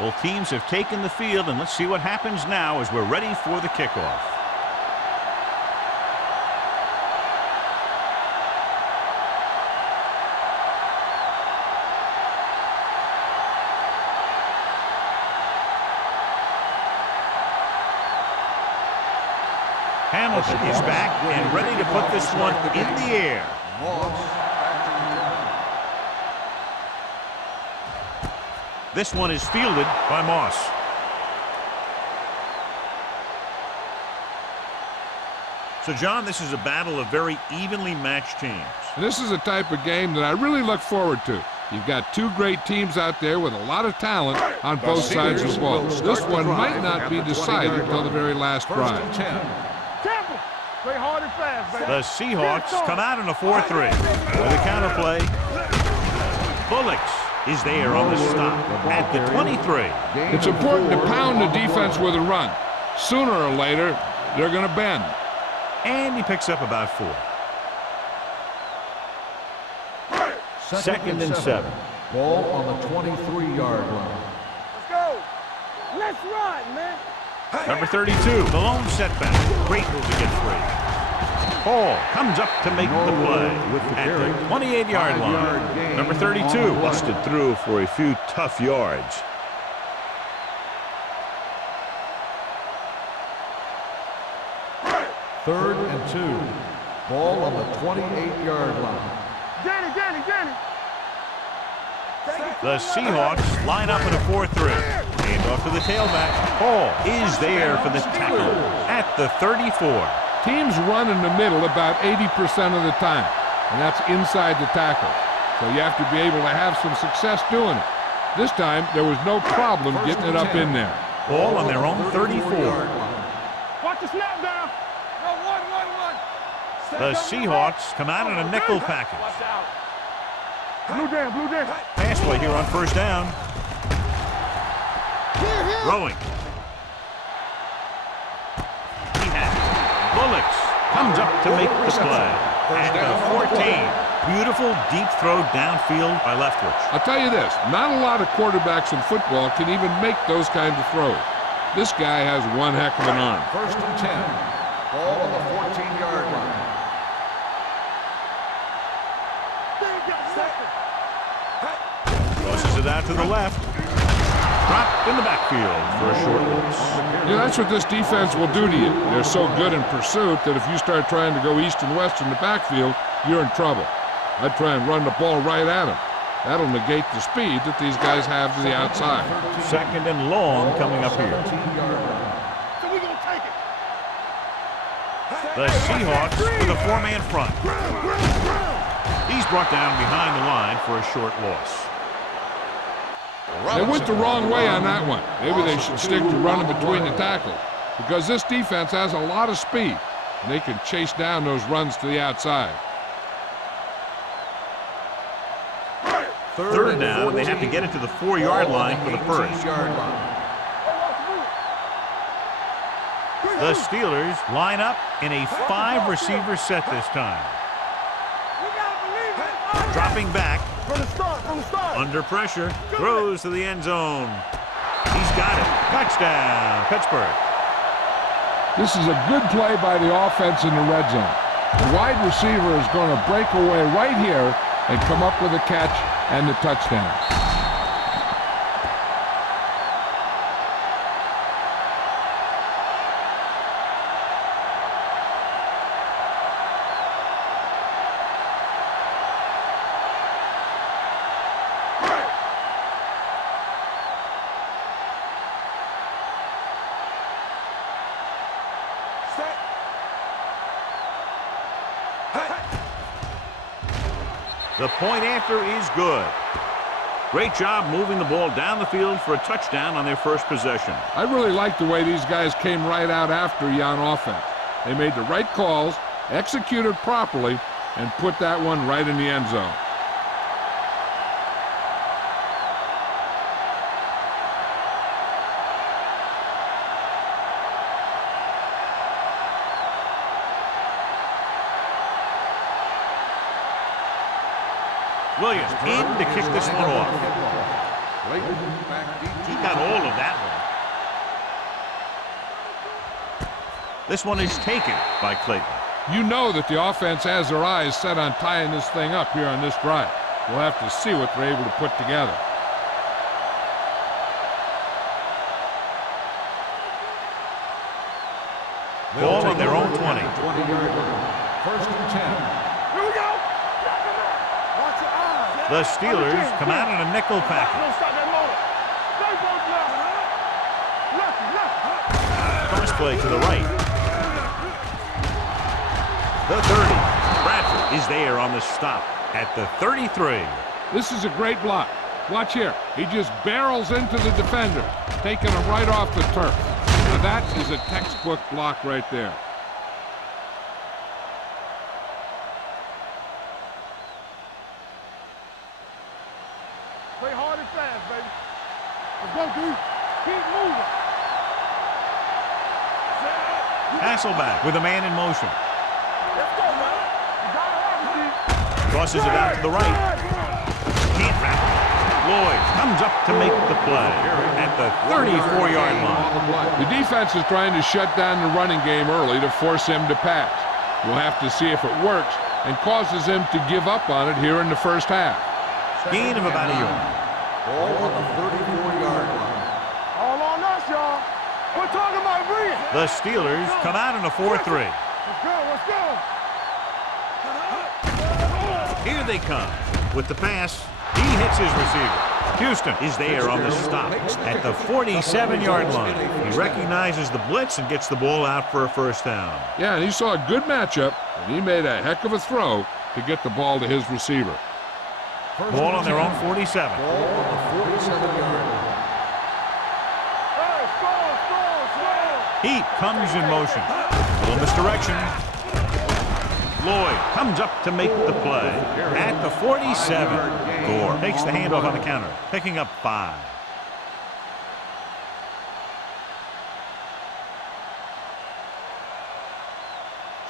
Both teams have taken the field, and let's see what happens now as we're ready for the kickoff. Hamilton is back and ready to put this one in the air. This one is fielded by Moss. So, John, this is a battle of very evenly matched teams. This is a type of game that I really look forward to. You've got two great teams out there with a lot of talent on both sides of the ball. This one might not be decided until the very last drive. Play hard and fast, baby. The Seahawks come out in a 4-3. With a counterplay, Bullocks is there on the stop at the 23. It's important to pound the defense with a run. Sooner or later, they're going to bend. And he picks up about 4. Second and 7. Ball on the 23-yard line. Let's go. Let's run, man. Number 32, the lone setback. Great move to get free. Hall comes up to make the play at the 28-yard line. Number 32 busted through for a few tough yards. Third and 2. Ball on the 28-yard line. Danny. The Seahawks line up in a 4-3. Hand off to the tailback. Hall is there for the tackle at the 34. Teams run in the middle about 80% of the time, and that's inside the tackle. So you have to be able to have some success doing it. This time, there was no problem getting it up in there. Ball on their own 34. Watch the snap down. No, one. The Seahawks come out in a nickel package. Watch out. Blue down. Pass play here on first down. Throwing. He has it. Bullocks comes up to make the play at the 14. Beautiful deep throw downfield by Leftwich. I'll tell you this, not a lot of quarterbacks in football can even make those kinds of throws. This guy has one heck of an arm. First and 10. Ball on the 14-yard line. Crosses it out to the left. Dropped in the backfield for a short loss. Yeah, that's what this defense will do to you. They're so good in pursuit that if you start trying to go east and west in the backfield, you're in trouble. I'd try and run the ball right at them. That'll negate the speed that these guys have to the outside. Second and long coming up here. So we're going to take it. The Seahawks with a 4-man front. He's brought down behind the line for a short loss. They went the wrong way on that one. Maybe they should stick to running between the tackles, because this defense has a lot of speed, and they can chase down those runs to the outside. Third down, and they have to get it to the 4-yard line for the first. The Steelers line up in a 5-receiver set this time. Dropping back. From the start. Under pressure. Throws to the end zone. He's got it. Touchdown, Pittsburgh. This is a good play by the offense in the red zone. The wide receiver is going to break away right here and come up with a catch and the touchdown. The point after is good. Great job moving the ball down the field for a touchdown on their first possession. I really like the way these guys came right out after you on offense. They made the right calls, executed properly, and put that one right in the end zone. Williams in to kick this one off. He got hold of that one. This one is taken by Clayton. You know that the offense has their eyes set on tying this thing up here on this drive. We'll have to see what they're able to put together. Ball on their own 20. 20-yard line. First and 10. Here we go. Watch your eyes. The Steelers come out in a nickel package. Don't stop that motor. Stay both left. Cross play to the right. The 30. Bradford is there on the stop at the 33. This is a great block. Watch here. He just barrels into the defender, taking him right off the turf. Now that is a textbook block right there. Play hard and fast, baby. Let's go, dude. Keep moving. Hasselback with a man in motion. Let's go, man. You got it right, Steve. Crosses it out to the right. Can't wrap it. Lloyd comes up to make the play at the 34-yard line. The defense is trying to shut down the running game early to force him to pass. We'll have to see if it works and causes him to give up on it here in the first half. Gain of about a yard. Ball on the 34-yard line. All on us, y'all. We're talking about Reed. The Steelers come out in a 4-3. Let's go, let's go. Here they come. With the pass, he hits his receiver. Houston is there on the stop at the 47-yard line. He recognizes the blitz and gets the ball out for a first down. Yeah, and he saw a good matchup, and he made a heck of a throw to get the ball to his receiver. Ball on their own 47. Ball on the 47-yard line. Hey, score. Heat comes in motion. Little misdirection. Lloyd comes up to make the play at the 47. Gore takes the handoff on the counter, picking up 5.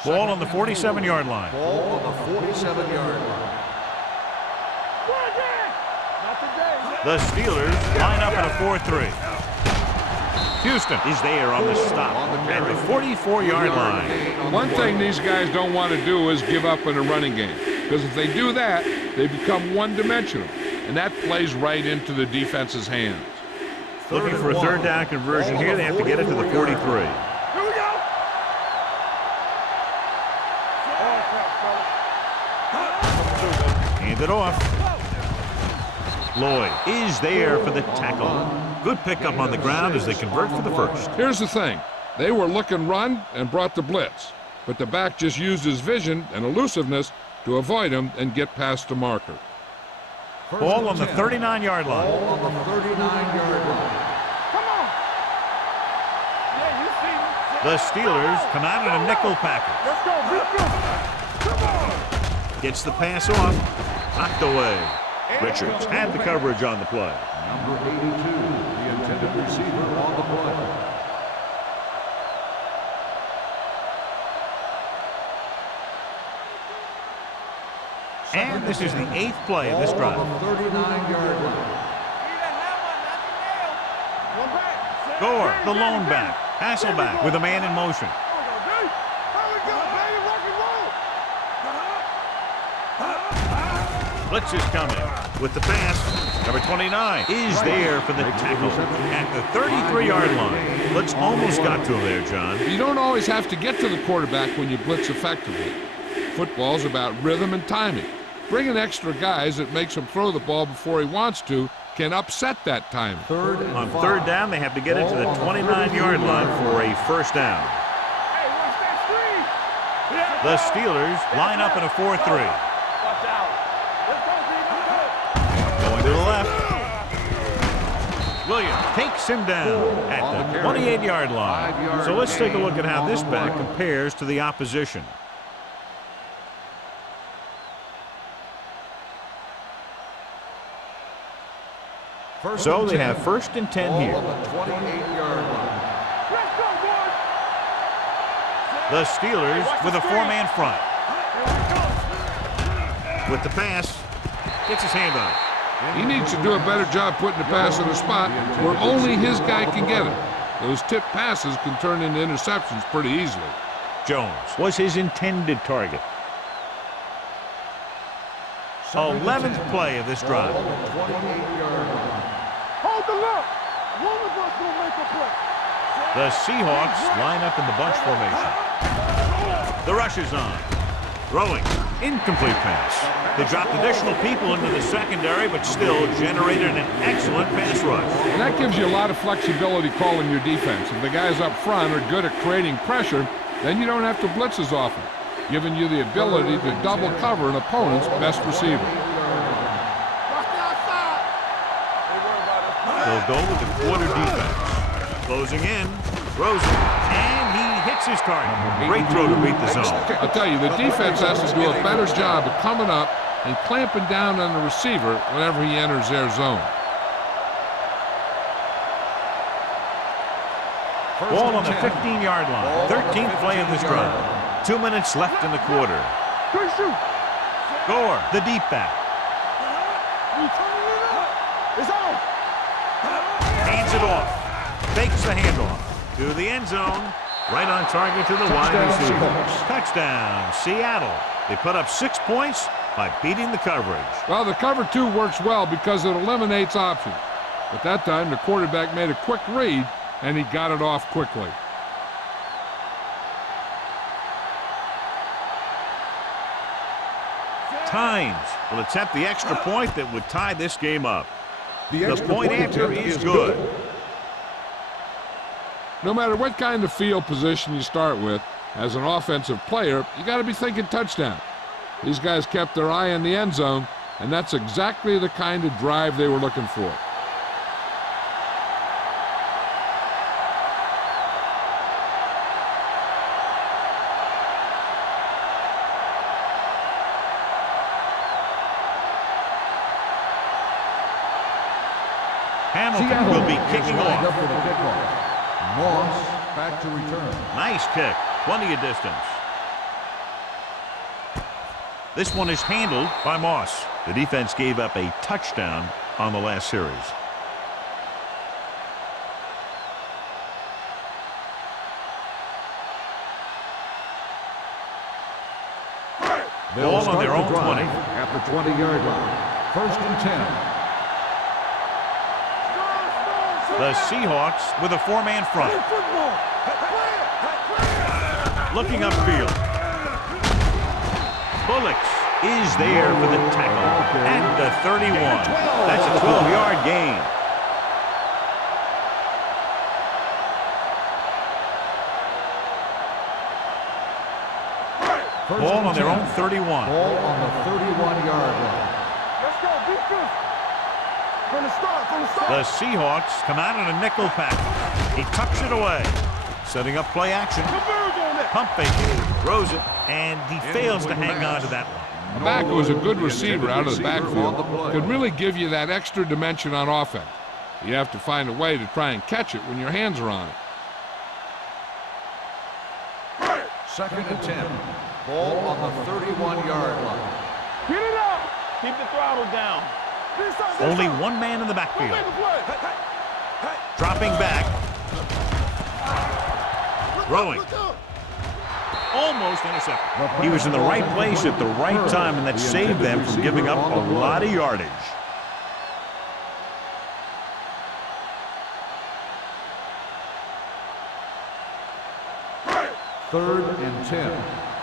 Ball on the 47-yard line. Ball on the 47-yard line. Not today. The Steelers line up in a 4-3. Houston is there on the stop at the 44-yard line. One thing these guys don't want to do is give up in a running game, because if they do that, they become one-dimensional, and that plays right into the defense's hands. Looking for a third down conversion here. They have to get it to the 43. Here we go. Hand it off. Lloyd is there for the tackle. Good pickup on the ground as they convert for the first. Here's the thing. They were looking run and brought the blitz, but the back just used his vision and elusiveness to avoid him and get past the marker. Ball on the 39-yard line. Ball on the 39-yard line. Come on. Yeah, you see me. The Steelers come out in a nickel package. Let's go, Come on. Gets the pass off. Knocked away. Richards had the coverage on the play. Number 82, the intended receiver on the play. And this is the 8th play of this drive. Ball on the 39-yard line. Gore, the lone back. Hasselback with a man in motion. Blitz is coming. With the pass, number 29 is there for the tackle at the 33-yard line. Blitz almost got to him there, John. You don't always have to get to the quarterback when you blitz effectively. Football's about rhythm and timing. Bringing extra guys that makes him throw the ball before he wants to can upset that timing. On third down, they have to get it to the 29-yard line for a first down. The Steelers line up in a 4-3. Going to the left. Williams takes him down at the 28-yard line. So let's take a look at how this back compares to the opposition. So they have first and 10 here. The Steelers with a 4-man front. With the pass, gets his hand on it. He needs to do a better job putting the pass in a spot where only his guy can get it. Those tip passes can turn into interceptions pretty easily. Jones was his intended target. 11th play of this drive. Hold the look. One of us will make a play. The Seahawks line up in the bunch formation. The rush is on. Throwing. Incomplete pass. They dropped additional people into the secondary, but still generated an excellent pass rush. And that gives you a lot of flexibility calling your defense. If the guys up front are good at creating pressure, then you don't have to blitz as often, giving you the ability to double cover an opponent's best receiver. They'll go with the quarter defense. Closing in, throws it, and he hits his target. Great throw to beat the zone. I'll tell you, the defense has to do a better job of coming up and clamping down on the receiver whenever he enters their zone. Ball on the 15-yard line. 13th play of this drive. 2 minutes left in the quarter. Gore, the deep back. It's on. Hands it off. Fakes the handoff to the end zone. Right on target to the wide receiver. Touchdown, Seattle. They put up 6 points by beating the coverage. Well, the cover 2 works well because it eliminates options. But that time, the quarterback made a quick read, and he got it off quickly. Tynes will attempt the extra point that would tie this game up. The point after is good. No matter what kind of field position you start with, as an offensive player, you got to be thinking touchdown. These guys kept their eye on the end zone, and that's exactly the kind of drive they were looking for. Hamilton will be kicking off. For the kickoff. Moss back to return. Nice kick. Plenty of distance. This one is handled by Moss. The defense gave up a touchdown on the last series. Ball on their own 20. At the 20-yard line. 1st and 10. The Seahawks with a 4-man front. Looking upfield. Bullocks is there for the tackle at the 31. That's a 12-yard gain. Ball on their own 31. Ball on the 31-yard line. Let's go, defense. From the start. The Seahawks come out in a nickel pack. He tucks it away. Setting up play action. Pump fake. Throws it, and he fails to hang on to that one. A back who is a good receiver out of the backfield could really give you that extra dimension on offense. You have to find a way to try and catch it when your hands are on it. 2nd and 10. Ball on the 31-yard line. Get it up. Keep the throttle down. Only one man in the backfield. Dropping back. Throwing. Almost intercepted. He was in the right place at the right time, and that saved them from giving up a lot of yardage. Third and 10.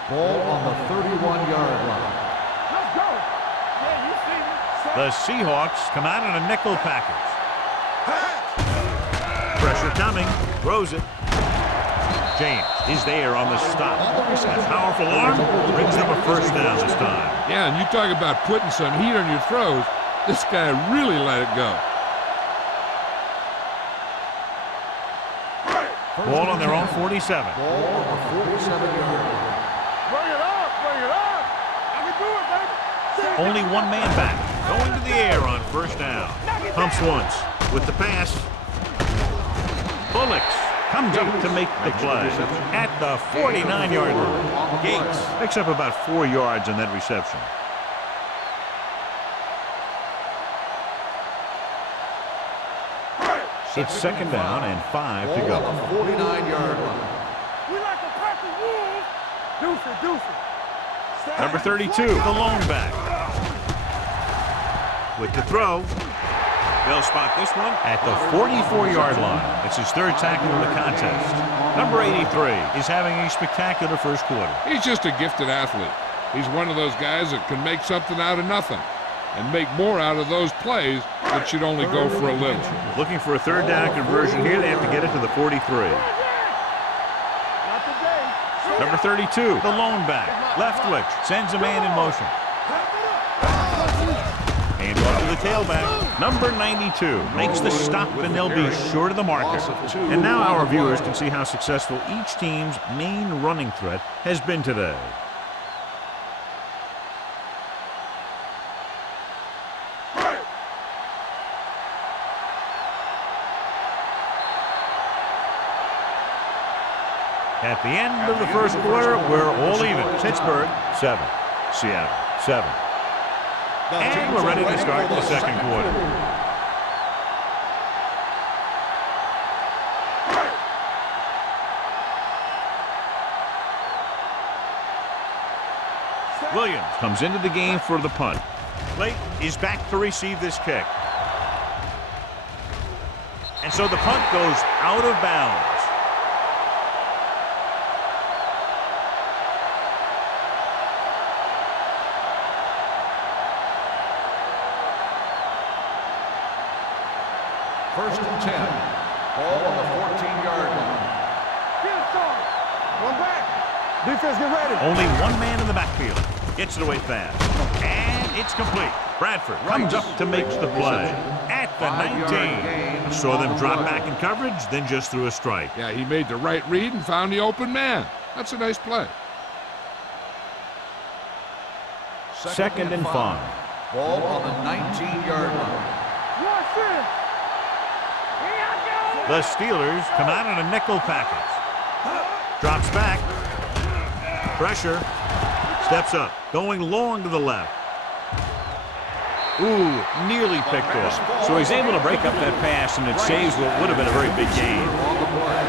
Ball on the 31-yard line. Let's go. Yeah, you see me. The Seahawks come out in a nickel package. Pressure coming. Throws it. James is there on the stop. That powerful arm brings them a first down this time. Yeah, and you talk about putting some heat on your throws. This guy really let it go. Ball on their own 47. Ball on the 47-yard line. Bring it up. Bring it up. I can do it, baby. Only one man back. Going to the air on first down. Pumps once with the pass. Bullocks comes up to make the play at the 49-yard line. Gates picks up about 4 yards on that reception. It's second down and 5 to go. Ball on the 49-yard line. We like to practice rules. Deuce it. Number 32, the lone back. With the throw. They'll spot this one at the 44-yard line. It's his third tackle in the contest. Number 83 is having a spectacular first quarter. He's just a gifted athlete. He's one of those guys that can make something out of nothing and make more out of those plays that should only go for a little. Looking for a third down conversion here. They have to get it to the 43. Number 32, the lone back. Left switch, sends a man in motion. And off to the tailback. Number 92 makes the stop, and they'll be short of the marker. And now our viewers can see how successful each team's main running threat has been today. At the end of the first quarter, we're all even. Pittsburgh, 7. Seattle, 7. And we're ready to start the second quarter. Williams comes into the game for the punt. Late is back to receive this kick. And so the punt goes out of bounds. First and 10. Ball on the 14-yard line. One back. Defense, get ready. Only one man in the backfield. Gets it away fast. And it's complete. Bradford comes up to make the play at the 19. Saw them drop back in coverage, then just threw a strike. Yeah, he made the right read and found the open man. That's a nice play. Second and 5. Ball on the 19-yard line. Watch this. The Steelers come out in a nickel package. Drops back. Pressure. Steps up. Going long to the left. Ooh, nearly picked off. So he's able to break up that pass, and it saves what would have been a very big gain. On the play.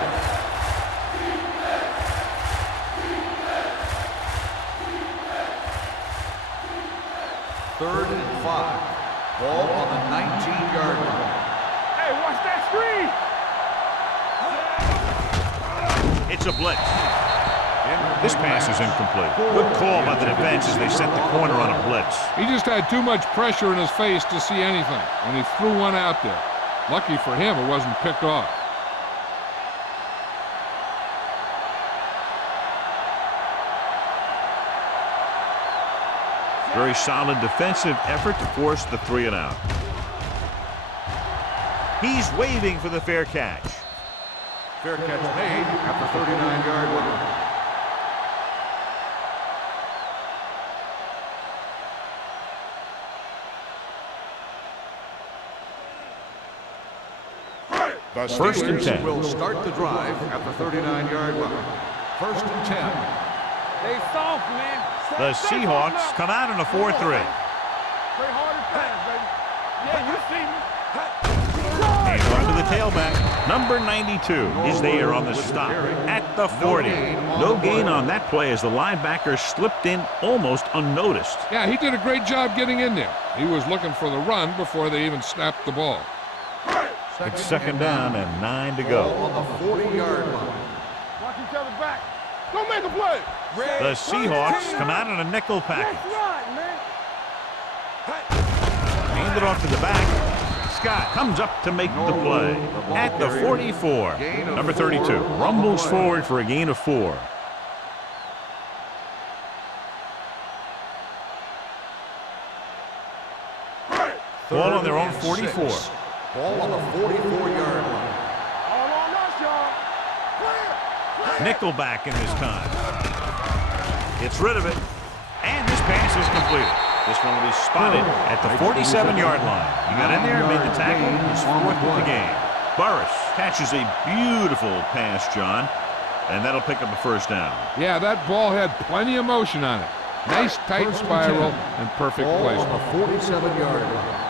Third and 5. Ball on the 19-yard line. Hey, watch that screen. It's a blitz. This pass is incomplete. Good call by the defense as they set the corner on a blitz. He just had too much pressure in his face to see anything, and he threw one out there. Lucky for him, it wasn't picked off. Very solid defensive effort to force the 3 and out. He's waving for the fair catch. Fair catch made at the 39-yard line. The First and 10. Will start the drive at the 39-yard line. First and 10. They soft, man. The Seahawks come out in a 4-3. Play hard and fast, baby. Yeah, you see me. And on to the tailback. Number 92 is there on the stop at the 40. No gain on that play as the linebacker slipped in almost unnoticed. Yeah, he did a great job getting in there. He was looking for the run before they even snapped the ball. It's second down and 9 to go. On the 40-yard line. Watch each other back. Don't make a play. The Seahawks come out in a nickel package. Right, man. Hand it off to the back. Scott comes up to make the play at the 44. Number 32 rumbles forward for a gain of 4. Ball on their own 44. Ball on the 44-yard line. All on us, y'all. Clear. Nickelback in this time. Gets rid of it. And this pass is completed. This one will be spotted at the 47-yard line. He got in there and made the tackle. His 4th of the game. Burris catches a beautiful pass, John. And that'll pick up a first down. Yeah, that ball had plenty of motion on it. Nice tight spiral and perfect Ball placement. on the 47-yard line.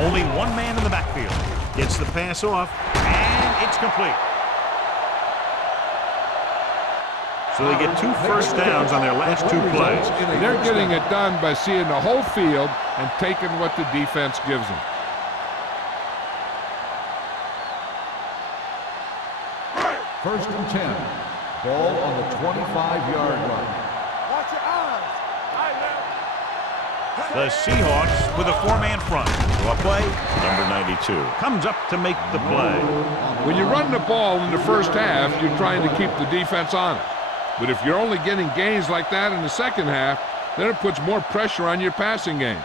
Only one man in the backfield. Gets the pass off, and it's complete. So they get 2 first downs on their last 2 plays. They're getting it done by seeing the whole field and taking what the defense gives them. First and 10. Ball on the 25-yard line. Watch your eyes. The Seahawks with a 4-man front. To a play, number 92 comes up to make the play. When you run the ball in the first half, you're trying to keep the defense honest. But if you're only getting gains like that in the second half, then it puts more pressure on your passing game.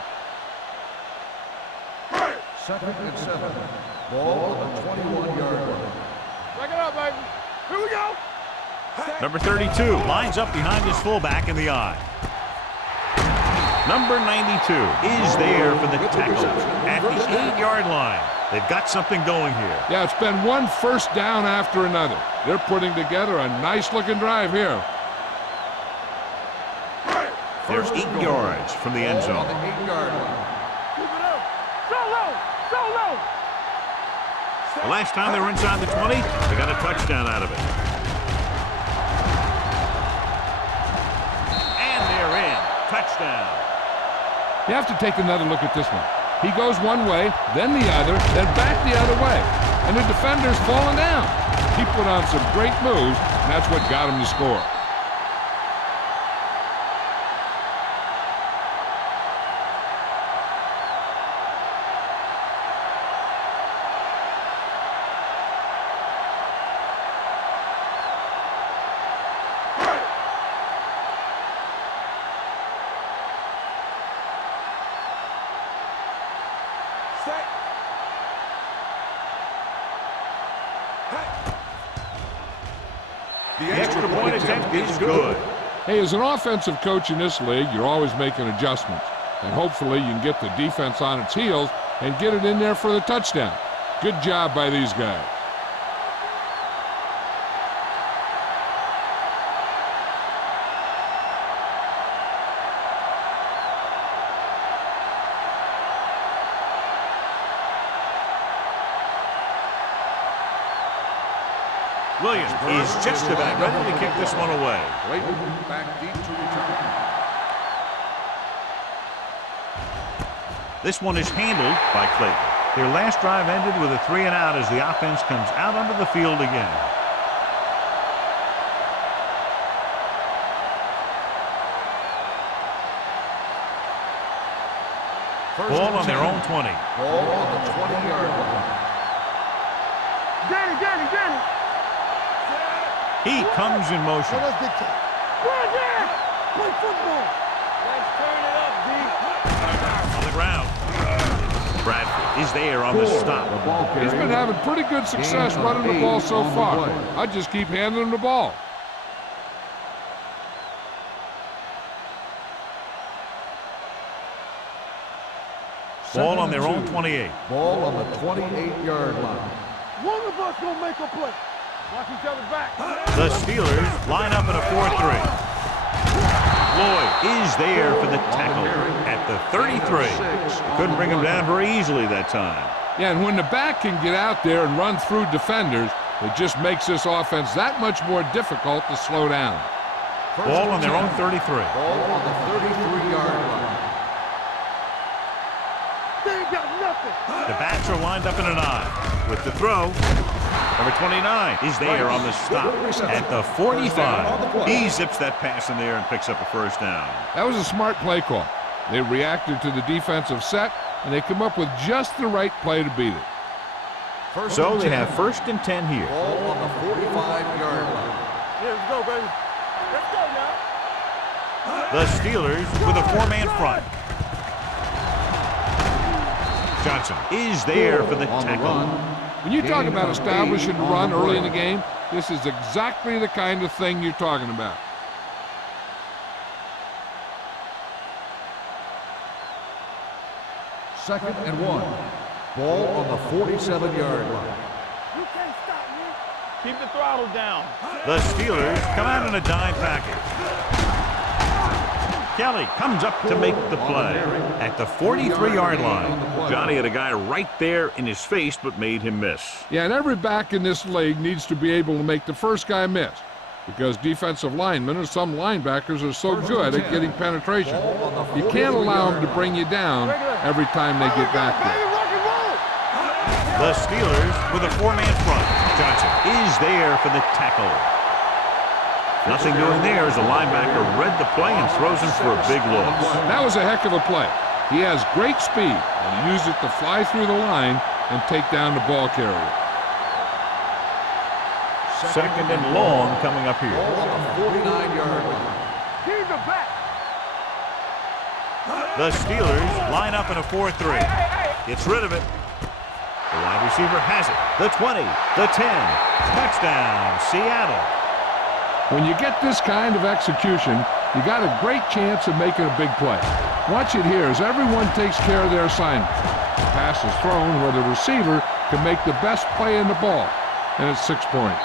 Second and 7. Ball on the 21-yard line. Break it up, baby. Here we go. Number 32 lines up behind his fullback in the eye. Number 92 is there for the tackle at the 8-yard line. They've got something going here. Yeah, it's been one first down after another. They're putting together a nice-looking drive here. They're 8 yards from the end zone. Keep it up. So low. So low. The last time they were inside the 20, they got a touchdown out of it. And they're in. Touchdown. You have to take another look at this one. He goes one way, then the other, then back the other way. And the defender's falling down. He put on some great moves, and that's what got him to score. The extra point attempt is good. Hey, as an offensive coach in this league, you're always making adjustments. And hopefully you can get the defense on its heels and get it in there for the touchdown. Good job by these guys. Williams is just about ready to kick this one away. Back deep to return. This one is handled by Clayton. Their last drive ended with a 3-and-out as the offense comes out onto the field again. Ball on their own 20. Ball on the 20-yard line. Danny. He comes in motion. Let's dictate. Run there. Play football. Let's turn it up, D. On the ground. Bradford is there on the stop. He's been having pretty good success running the ball so far. I just keep handing him the ball. Ball on their own 28. Ball on the 28-yard line. One of us gonna make a play. Watch each other back. The Steelers line up in a 4-3. Lloyd is there for the tackle at the 33. Couldn't bring him down very easily that time. Yeah, and when the back can get out there and run through defenders, it just makes this offense that much more difficult to slow down. Ball on their own 33. Ball on the 33-yard line. They ain't got nothing. The backs are lined up in an eye. With the throw, number 29 is there on the stop at the 45. He zips that pass in there and picks up a first down. That was a smart play call. They reacted to the defensive set, and they come up with just the right play to beat it. So they have first and 10 here. Ball on the 45-yard line. Here we go, baby. Let's go now. The Steelers with a 4-man front. Johnson is there for the tackle. When you talk about establishing the run early in the game, this is exactly the kind of thing you're talking about. Second and 1. Ball on the 47-yard line. You can't stop me. Keep the throttle down. The Steelers come out in a dime package. Kelly comes up to make the play at the 43-yard line. Johnny had a guy right there in his face, but made him miss. Yeah, and every back in this league needs to be able to make the first guy miss, because defensive linemen and some linebackers are so good at getting penetration. You can't allow them to bring you down every time they get back there. The Steelers with a 4-man front. Johnson is there for the tackle. Nothing doing there as the linebacker read the play and throws him for a big loss. That was a heck of a play. He has great speed, and he used it to fly through the line and take down the ball carrier. Second and long coming up here. On the 49-yard line. Keep it back. The Steelers line up in a 4-3. Gets rid of it. The wide receiver has it. The 20, the 10. Touchdown, Seattle. When you get this kind of execution, you got a great chance of making a big play. Watch it here as everyone takes care of their assignment. The pass is thrown where the receiver can make the best play in the ball, and it's 6 points.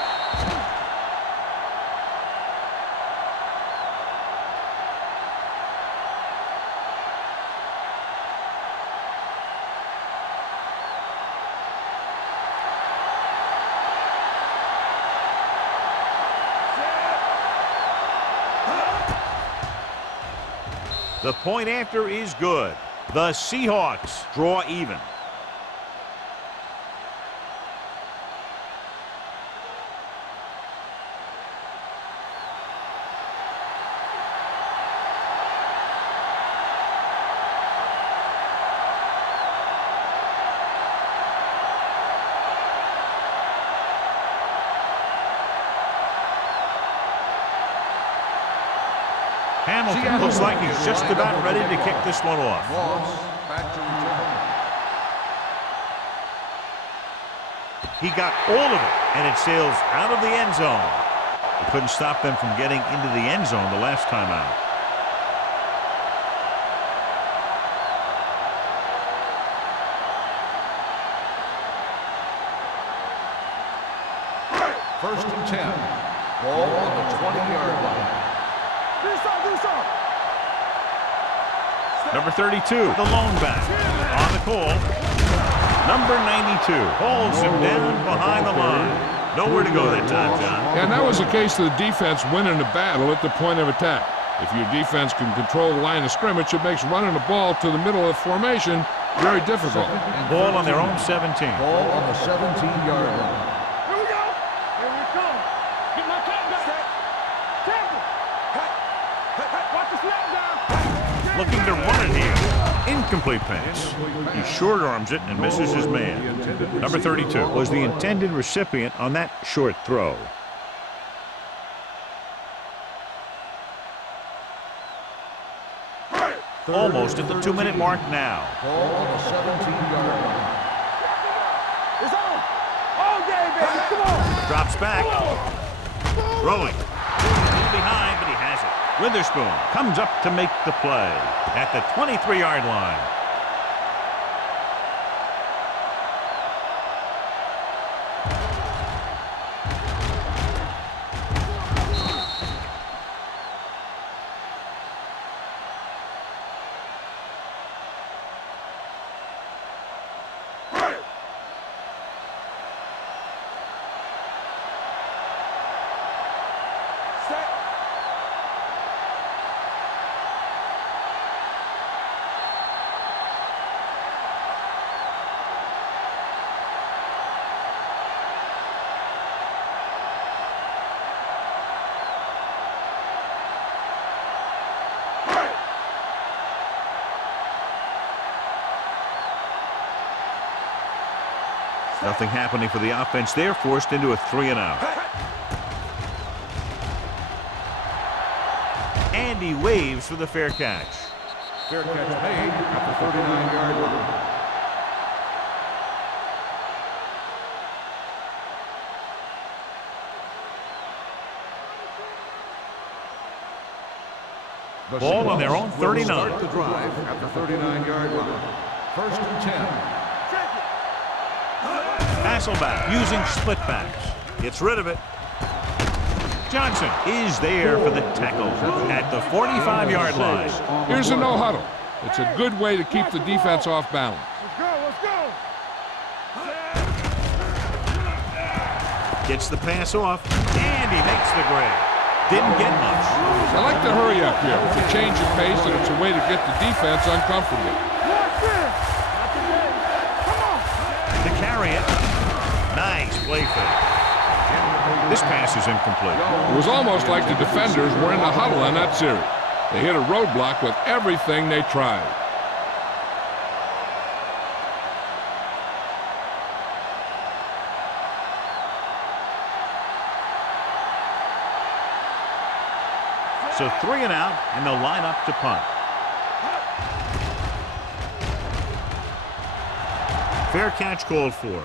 The point after is good. The Seahawks draw even. Hamilton looks like he's just about ready to kick this one off. Back to return. He got all of it, and it sails out of the end zone. He couldn't stop them from getting into the end zone the last time out. First and 10. Ball on the 20-yard line. Number 32, the lone back. On the call. Number 92 holds him down behind the line. Nowhere to go that time, John. And that was the case of the defense winning the battle at the point of attack. If your defense can control the line of scrimmage, it makes running the ball to the middle of the formation very difficult. Ball on their own 17. Ball on the 17-yard line. Here we go. Here we come. Get my cat back. Tackle. Watch the snap down. Looking to run it here. Incomplete pass. He short arms it and misses his man. Number 32 was the intended recipient on that short throw. Almost at the 2-minute mark now. Ball on the 17-yard line. It's on. All day, baby. Come on. Drops back. Throwing. In behind, but he has it. Witherspoon comes up to make the play at the 23-yard line. Nothing happening for the offense. They're forced into a 3-and-out. And he waves for the fair catch. Fair catch made at the 39-yard line. Ball on their own 39. Start the drive at the 39-yard line. First and 10. Hasselback using split backs. Gets rid of it. Johnson is there for the tackle at the 45-yard line. Here's a no huddle. It's a good way to keep the defense off balance. Let's go, let's go. Gets the pass off, and he makes the grab. Didn't get much. I like to hurry up here. It's a change of pace, and it's a way to get the defense uncomfortable. Watch this. Come on. To carry it. Nice play fake. This pass is incomplete. It was almost like the defenders were in the huddle on that series. They hit a roadblock with everything they tried. So 3 and out, and they'll line up to punt. Fair catch called for.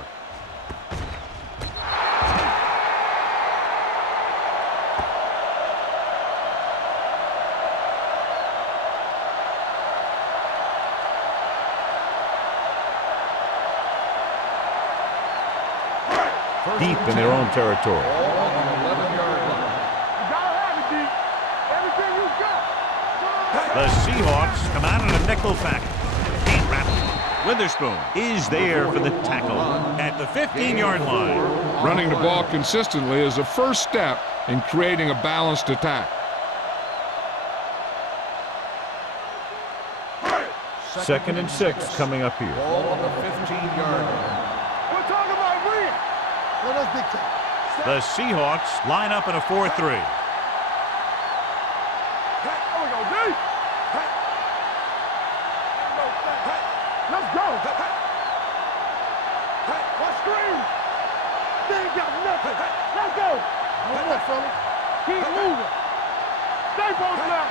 Deep in their own territory. The Seahawks come out in a nickel package. Ain't wrapped. Witherspoon is there for the tackle at the 15-yard line. Running the ball consistently is the first step in creating a balanced attack. Second and 6 coming up here. Ball on the 15-yard line. We're talking about win. Let us big time. The Seahawks line up in a 4-3. There we go, D. Let's go. What screen? They ain't got nothing. Let's go. Hold on, fellas. Keep moving. Stay posted up.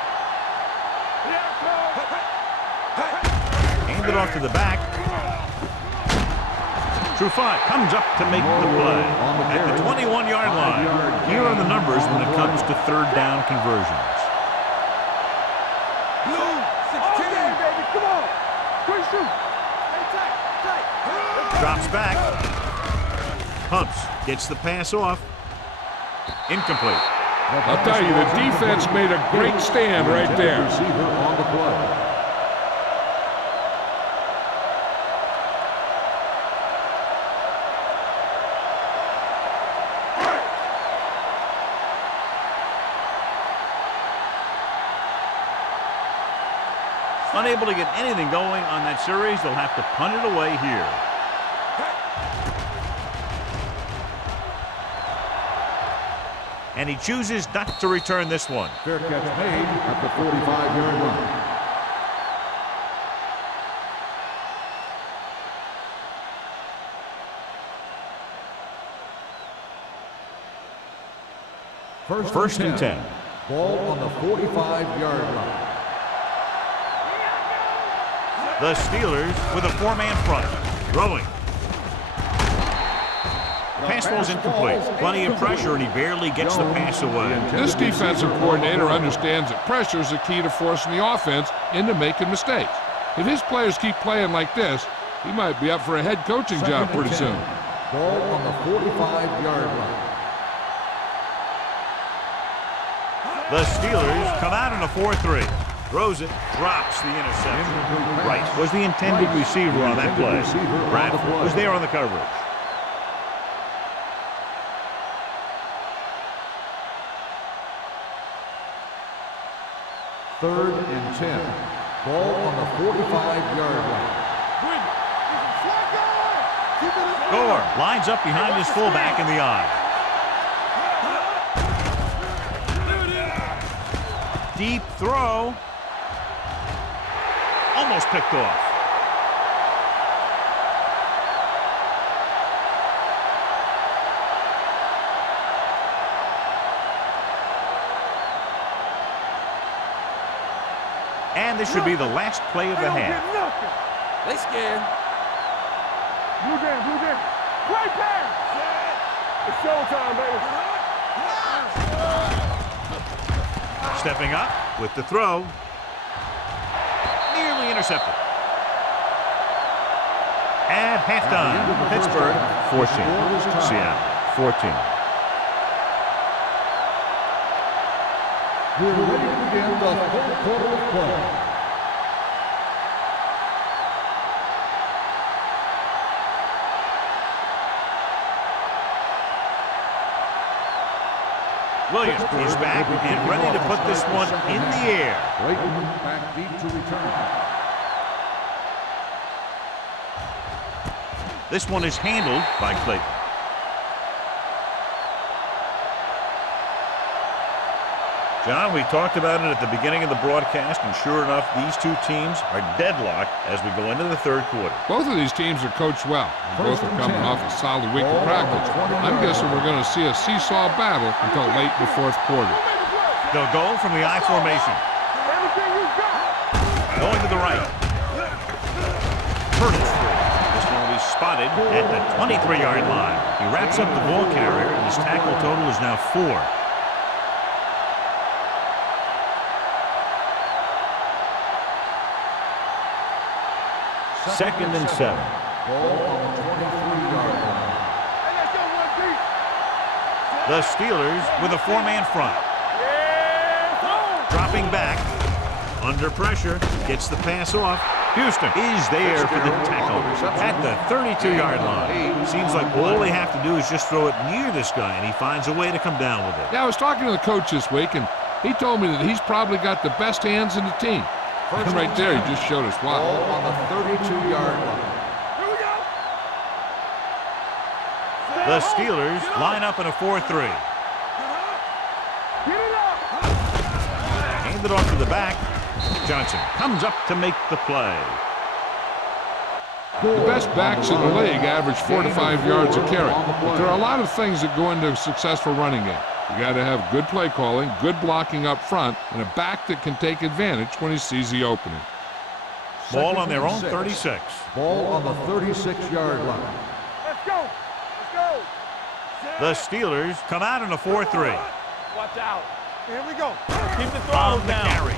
Hand it off to the back. Trufant comes up to make the play at the 21-yard line. Here are the numbers when it comes to third down conversions. Blue, 16. Okay, baby, come on. Quick shoot. Hey, tight. Drops back. Pumps. Gets the pass off. Incomplete. I'll tell you, the defense made a great stand right there. Receiver on the play. Unable to get anything going on that series, they'll have to punt it away here. And he chooses not to return this one. Fair catch made at the 45-yard line. First and 10. Ball on the 45-yard line. The Steelers with a 4-man front. Throwing. Pass ball's incomplete. Plenty of pressure, and he barely gets the pass away. This defensive coordinator understands that pressure is the key to forcing the offense into making mistakes. If his players keep playing like this, he might be up for a head coaching job pretty soon. Ball on the 45-yard line. The Steelers come out in a 4-3. Throws it, drops the interception. Right was the intended receiver on that play. Bradford was there on the coverage. Third and 10. Ball on the 45-yard line. Gore lines up behind his fullback in the eye. Deep throw. Almost picked off. And this should be the last play of the half. They scared. Blue down. Great pass. It's showtime, baby. Stepping up with the throw. Nearly intercepted. At halftime, Pittsburgh 14, Seattle 14. We're ready to begin the third quarter of play. Williams is back and ready to put this one in the air. Clayton back deep to return. This one is handled by Clayton. John, we talked about it at the beginning of the broadcast, and sure enough, these two teams are deadlocked as we go into the third quarter. Both of these teams are coached well. Both are coming off a solid week of practice. I'm guessing we're going to see a seesaw battle until late in the fourth quarter. They'll go from the I formation. Going to the right. Curtis free. This one will be spotted at the 23-yard line. He wraps up the ball carrier, and his tackle total is now 4. Second and 7. Ball on the 23-yard line. The Steelers with a 4-man front. Dropping back. Under pressure. Gets the pass off. Houston is there for the tackle at the 32-yard line. Seems like all they have to do is just throw it near this guy, and he finds a way to come down with it. Yeah, I was talking to the coach this week, and he told me that he's probably got the best hands in the team. And right there, he just showed us why. Ball on the 32-yard line. The Steelers line up in a 4-3. Hand it off to the back. Johnson comes up to make the play. The best backs in the league average 4 to 5 yards a carry. But there are a lot of things that go into a successful running game. You got to have good play calling, good blocking up front, and a back that can take advantage when he sees the opening. Ball on their own 36. Ball on the 36-yard line. Let's go. Let's go. The Steelers come out in a 4-3. Watch out. Here we go. Keep the throttle On the down. carry.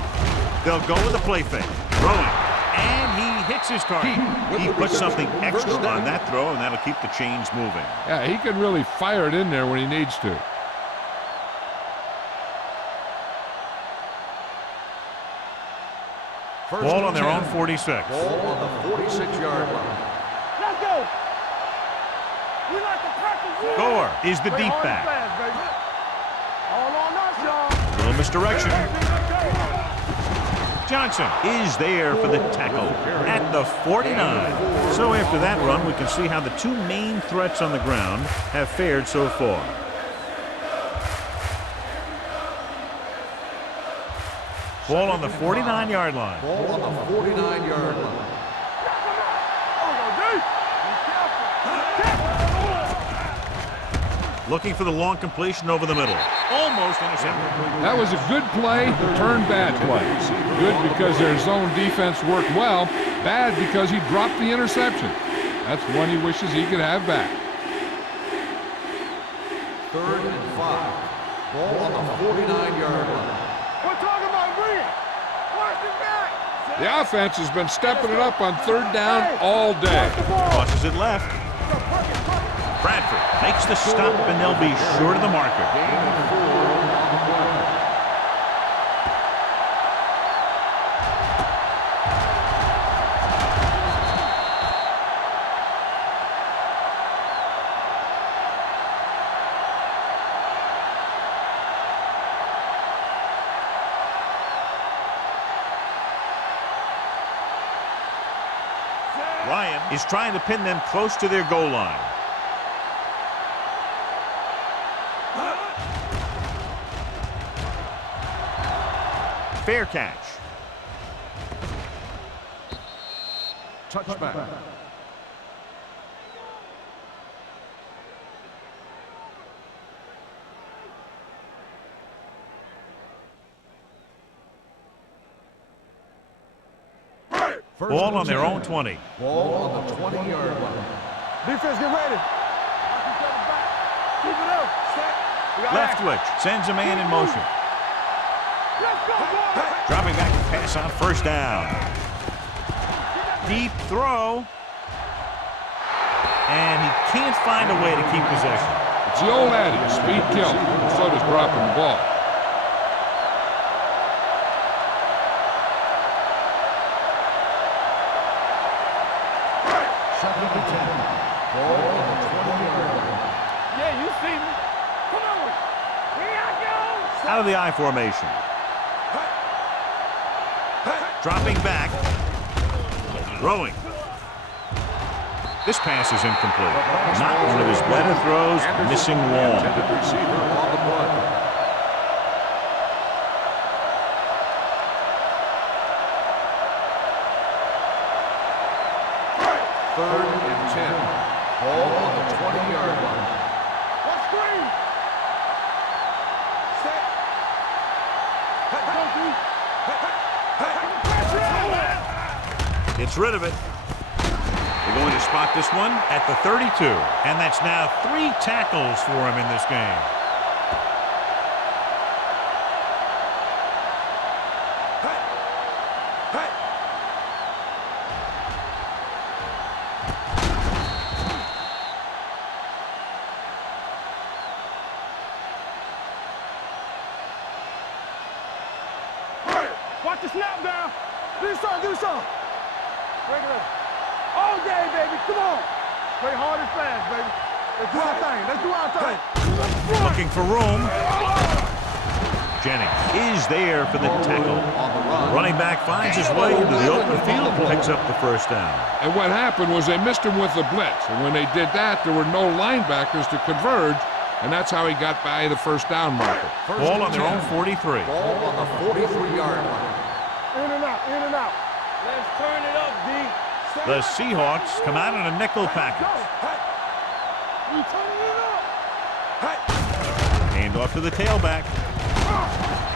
They'll go with a play fake. Throwing. And he hits his target. He puts something extra on that throw, and that'll keep the chains moving. Yeah, he can really fire it in there when he needs to. Ball on their own 46. Ball on the 46-yard line. Let's go. We like to practice. Gore is the deep back. All on us, y'all. Little misdirection. Johnson is there for the tackle at the 49. So after that run, we can see how the two main threats on the ground have fared so far. Ball on the 49-yard line. Ball on the 49-yard line. Looking for the long completion over the middle. Almost intercepted. That was a good play, turned bad plays. Good because their zone defense worked well, bad because he dropped the interception. That's one he wishes he could have back. 3rd and 5. Ball on the 49-yard line. We're talking about Green. Watch the back. The offense has been stepping it up on 3rd down all day. Tosses it left. Bradford makes the stop, and they'll be short of the marker. Ryan is trying to pin them close to their goal line. Fair catch. Touchback. Ball on their own 20. Ball on the 20-yard line. Defense, get ready. Keep it up. Left switch sends a man in motion. Let's go, boys. Dropping back to pass on 1st down. Deep throw. And he can't find a way to keep possession. It's the old adage, speed kills. So does dropping the ball. Out of the I formation. Dropping back. Throwing. This pass is incomplete. Not one of his better throws, missing long. Receiver on the play. Third and 10. Ball on the 20-yard line. One screen. Set. Gets rid of it. They're going to spot this one at the 32. And that's now 3 tackles for him in this game. Watch the snap down. Do something. Regular. All day, baby. Come on. Play hard and fast, baby. Let's do our thing. Looking for room. Jennings is there for the tackle. Running back finds his way into the open field and picks up the first down. And what happened was they missed him with the blitz. And when they did that, there were no linebackers to converge. And that's how he got by the first down marker. Ball on their own 43. Ball on the 43-yard line. In and out. Let's turn it up, D. The Seahawks come out in a nickel package. We turning it up. Hand off to the tailback.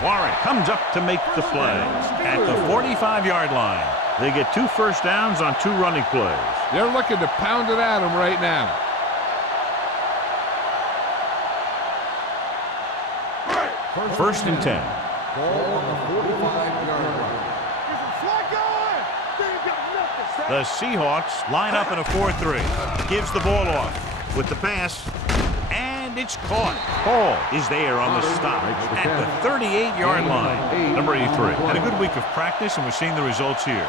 Warren comes up to make the play at the 45-yard line. They get 2 first downs on 2 running plays. They're looking to pound it at him right now. First and 10. Ball on the 45-yard line. The Seahawks line up in a 4-3. Gives the ball off with the pass. And it's caught. Hall is there on the stop at the 38-yard line. Number 83. Had a good week of practice, and we're seeing the results here.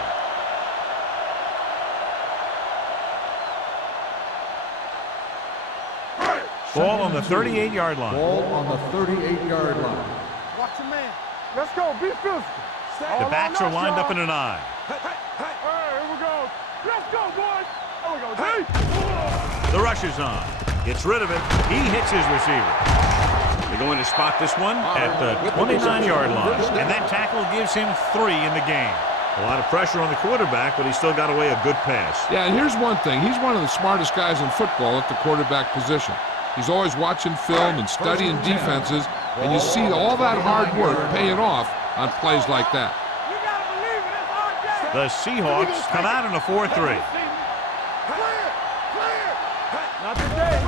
Ball on the 38-yard line. Ball on the 38-yard line. Watch your man. Let's go. Be physical. The backs are lined up in an I. Here we go. Let's go, boys. There we go. Hey. The rush is on. Gets rid of it. He hits his receiver. They're going to spot this one at the 29-yard line. And that tackle gives him 3 in the game. A lot of pressure on the quarterback, but he still got away a good pass. Yeah, and here's one thing. He's one of the smartest guys in football at the quarterback position. He's always watching film and studying defenses, and you see all that hard work paying off on plays like that. You gotta believe it. It's our day. The Seahawks come out in a 4-3. Clear. Not today.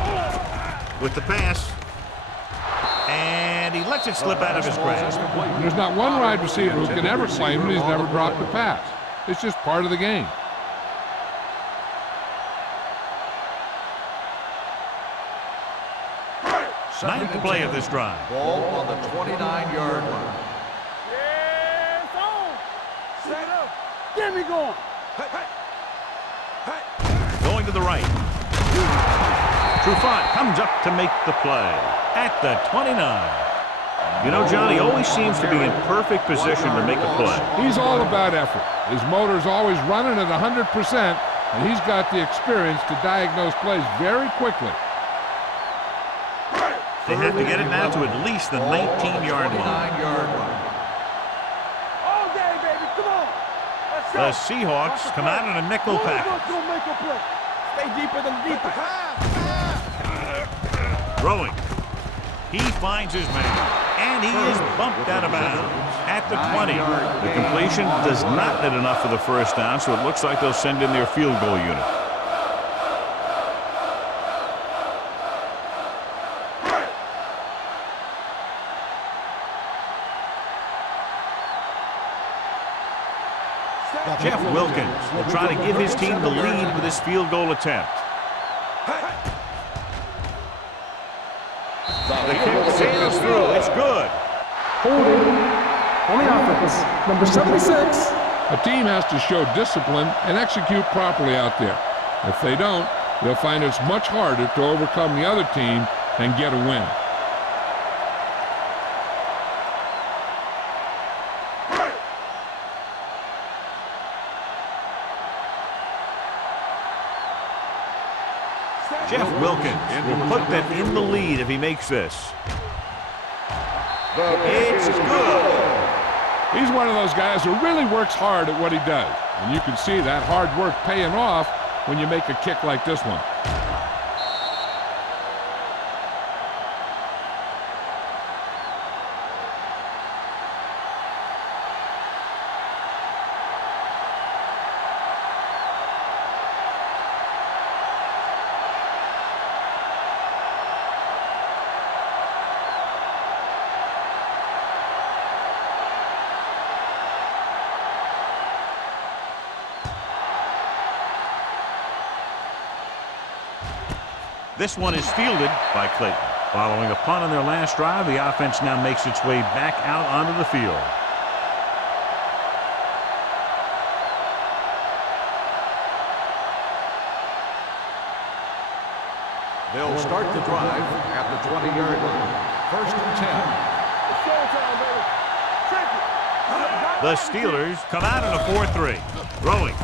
With the pass. And he lets it slip out of his grasp. There's not one wide receiver who can ever claim that he's never dropped a pass. It's just part of the game. Ninth play of this drive. Ball on the 29-yard line. Yeah, it's on. Set up. Get me going. Going to the right. Trufant comes up to make the play at the 29. You know, John, he always seems to be in perfect position to make a play. He's all about effort. His motor's always running at 100%, and he's got the experience to diagnose plays very quickly. They have to get it now to at least the 19-yard line. All day, baby. Come on. Let's go. The Seahawks come out in a nickel package. Gonna make a play. Stay deeper than the defense. Throwing. He finds his man, and he is bumped out of bounds at the 20. The completion does not net enough for the first down, so it looks like they'll send in their field goal unit. Jeff Wilkins will try to give his team the lead with this field goal attempt. The kick sails through. It's good. Holding on the offense, number 76. A team has to show discipline and execute properly out there. If they don't, they'll find it's much harder to overcome the other team and get a win. Jeff Wilkins will put them in the lead if he makes this. It's good. He's one of those guys who really works hard at what he does. And you can see that hard work paying off when you make a kick like this one. This one is fielded by Clayton. Following a punt on their last drive, the offense now makes its way back out onto the field. They'll start the drive at the 20-yard line. 1st and 10. The Steelers come out in a 4-3. Throwing.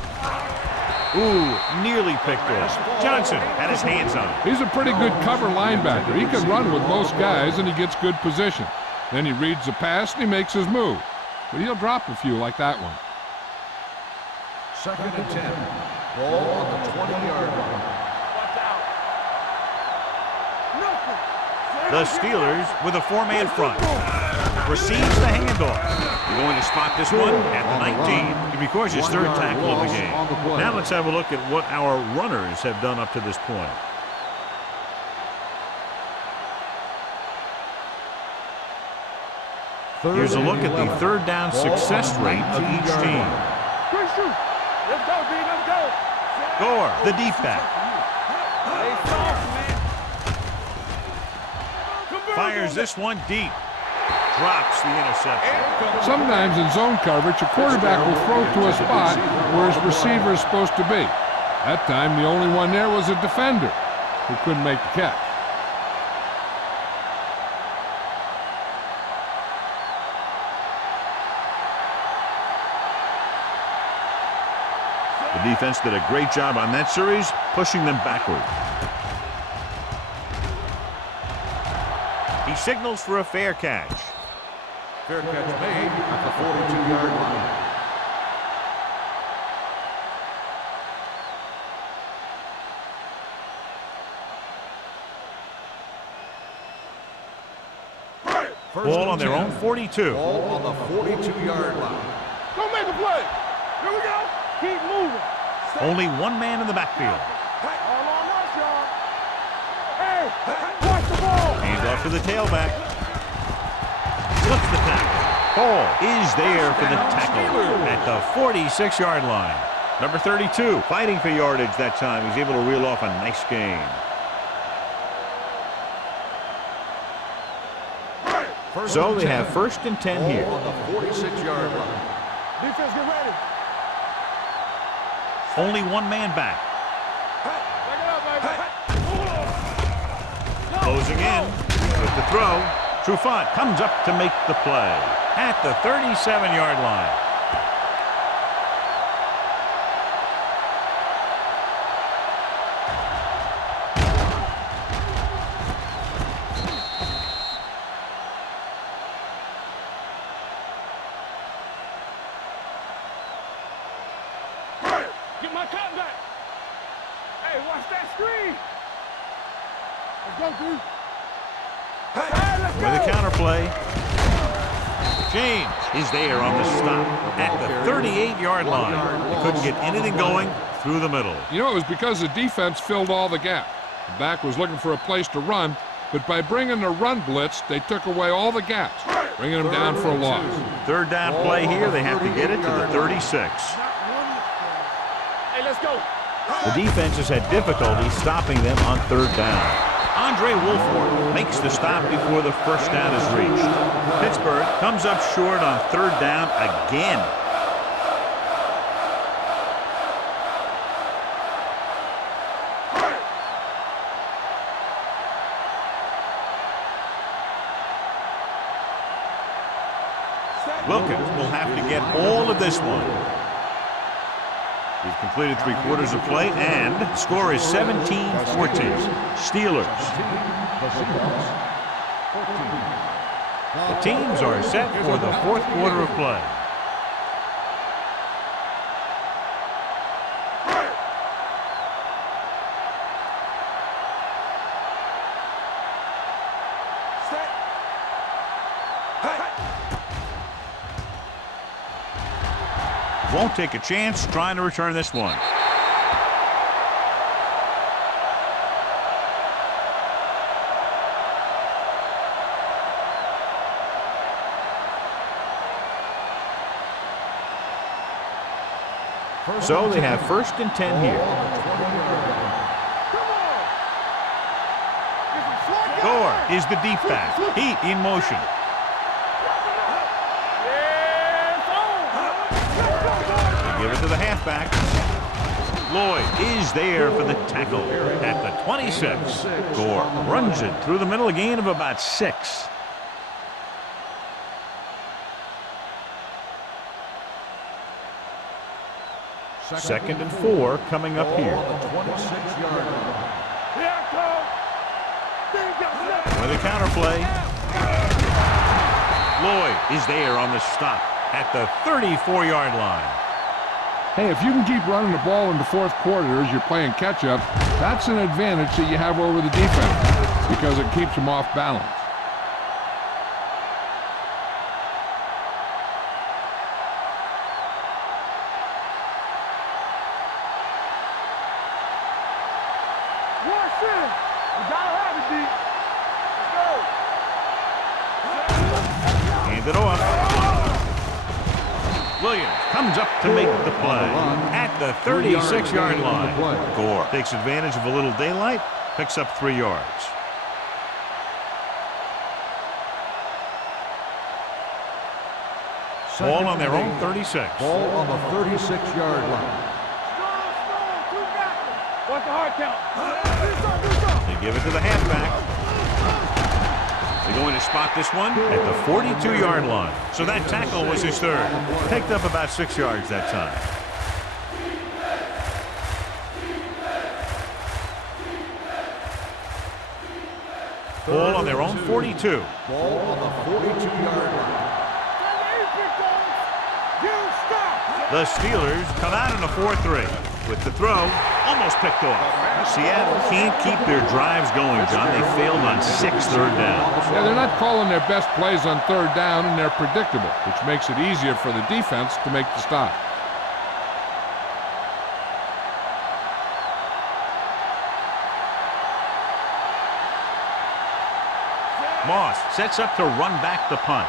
Ooh, nearly picked off. Johnson had his hands on it. He's a pretty good cover linebacker. He can run with most guys, and he gets good position. Then he reads the pass, and he makes his move. But he'll drop a few like that one. 2nd and 10. Ball on the 20-yard line. The Steelers with a 4-man front. Receives the handoff. You're going to spot this one at the 19. He records his 3rd tackle of the game. Now let's have a look at what our runners have done up to this point. Here's a look at the 3rd down success rate of each team. Let's go, D. Let's go. Gore, the deep back. Fires this one deep. Drops the interception. Sometimes in zone coverage, a quarterback will throw to a spot where his receiver is supposed to be. That time, the only one there was a defender who couldn't make the catch. The defense did a great job on that series, pushing them backward. He signals for a fair catch. Fair catch made at the 42-yard line. Ball on their own 42. Ball on the 42-yard line. Don't make a play. Here we go. Keep moving. Only one man in the backfield. All on us, y'all. Hey, watch the ball. Hand off to the tailback. What's the tackle? Hall is there for the tackle at the 46-yard line. Number 32, fighting for yardage that time. He's able to reel off a nice gain. So they have 1st and 10 here. On the 46-yard line. Defense, get ready. Only one man back. Back it up, baby. Closing in with the throw. Trufant comes up to make the play at the 37-yard line. Get my cut back. Hey, watch that screen. Let's go, dude. Hey, let's With a counterplay. James is there on the stop at the 38-yard line. He couldn't get anything going through the middle. You know, it was because the defense filled all the gap. The back was looking for a place to run, but by bringing the run blitz, they took away all the gaps, bringing them down for a loss. 3rd down play here. They have to get it to the 36. Hey, let's go. The defense has had difficulty stopping them on 3rd down. Andre Wolford makes the stop before the 1st down is reached. Pittsburgh comes up short on 3rd down again. Wilkins will have to get all of this one. We've completed 3/4 of play, and the score is 17-14. Steelers. The teams are set for the 4th quarter of play. Won't take a chance trying to return this one. So they have 1st and 10 here. Gore is the deep back. Heat in motion. Give it to the halfback. Lloyd is there for the tackle at the 26. Gore runs it through the middle, a gain of about 6. Second and 4 coming up here. With a counterplay. Lloyd is there on the stop at the 34-yard line. Hey, if you can keep running the ball in the 4th quarter as you're playing catch-up, that's an advantage that you have over the defense because it keeps them off balance. Hand it off. Williams comes up to make the play at the 36-yard line. Gore takes advantage of a little daylight, picks up 3 yards. Ball on their own 36. Ball on the 36-yard line. What's the hard count? They give it to the halfback. They're going to spot this one at the 42-yard line. So that tackle was his 3rd. Picked up about 6 yards that time. Ball on their own 42. Ball on the 42-yard line. The Steelers come out in a 4-3. With the throw, almost picked off. Seattle can't keep their drives going, John. They failed on 6 third downs. Yeah, they're not calling their best plays on 3rd down, and they're predictable, which makes it easier for the defense to make the stop. Moss sets up to run back the punt.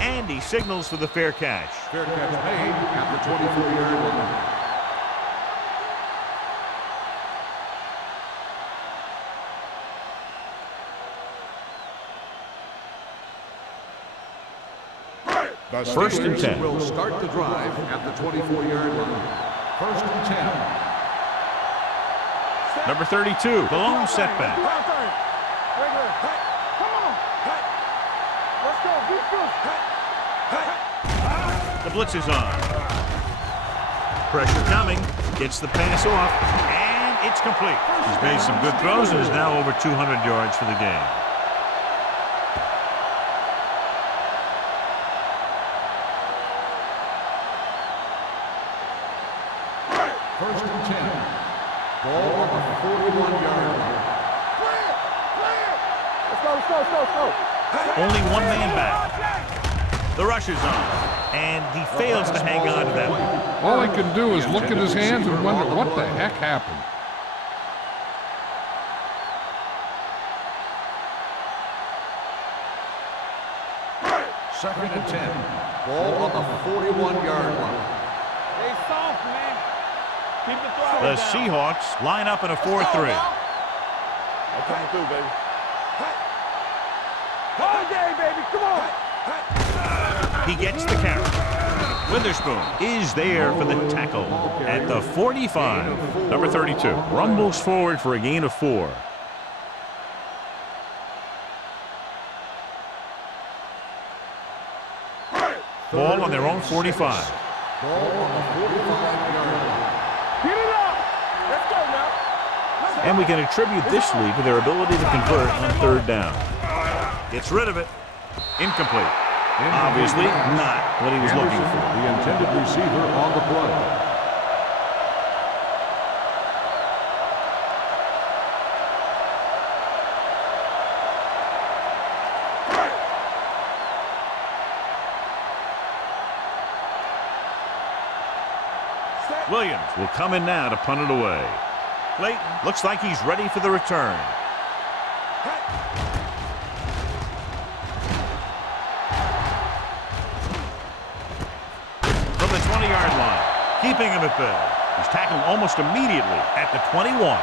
And he signals for the fair catch. Fair catch made at the 24-yard line. The 1st and 10. Will start the drive at the 24-yard line. 1st and 10. Number 32, the lone setback. Come on. Let's go. The blitz is on. Pressure coming. Gets the pass off. And it's complete. He's made some good throws and is now over 200 yards for the game. First and 10. Ball on the 41-yard line. Let's go. Only one man back. The rush is on. And he fails to hang on to that one. All he can do is look at his hands and wonder what the heck happened. Second and 10. Ball on the 41-yard line. Stay soft, man. Keep the throttle The down. Seahawks line up in a 4-3. They're coming through, baby. All day, baby. Come on. He gets the carry. Witherspoon is there for the tackle at the 45. Number 32 rumbles forward for a gain of 4. Ball on their own 45. Ball on the 45-yard line. Get it up. Let's go now. And we can attribute this lead to their ability to convert on third down. Gets rid of it. Incomplete. Obviously not what he was looking for. The intended receiver on the play. Williams will come in now to punt it away. Clayton looks like he's ready for the return. From the 20-yard line, keeping him at bay. He's tackled almost immediately at the 21.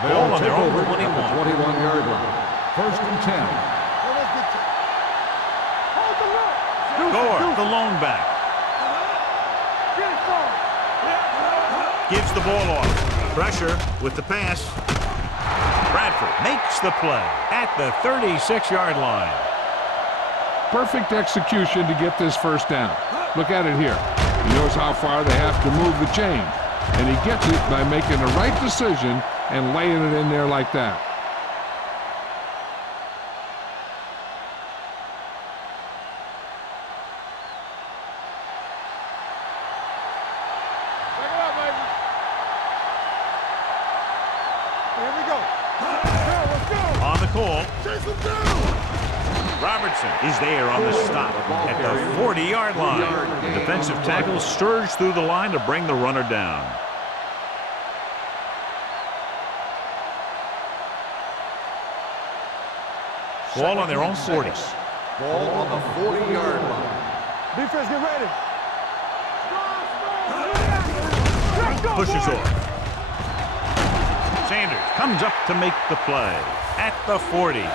Ball on their own over 21. at the 21-yard line. First and 10. Hold the look. Gore, the lone back. Get it forward. Gives the ball off. Pressure with the pass. Bradford makes the play at the 36-yard line. Perfect execution to get this first down. Look at it here. He knows how far they have to move the chain. And he gets it by making the right decision and laying it in there like that. Back it up, baby. Here we go. Let's go. On the call, Chase him down. Robertson is there on the stop at the 40-yard line. The defensive tackle surged through the line to bring the runner down. Ball on their own 40. Ball on the 40-yard line. Defense, get ready. Let's go, Pushes boys. off. Sanders comes up to make the play at the 40.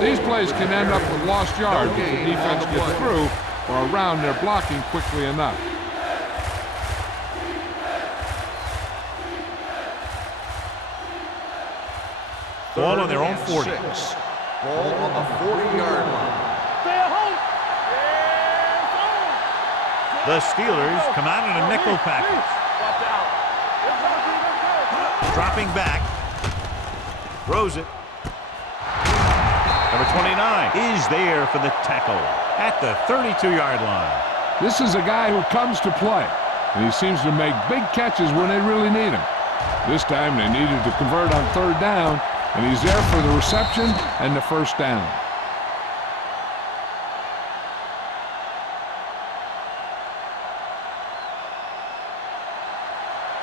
These plays can end up with lost yards if the defense gets through or around their blocking quickly enough. Ball on their own 40. Ball on the 40-yard line. Stay at home. The Steelers come out in a nickel package. Watch out. Dropping back. Throws it. Number 29 is there for the tackle at the 32-yard line. This is a guy who comes to play, and he seems to make big catches when they really need him. This time they needed to convert on third down, and he's there for the reception and the first down.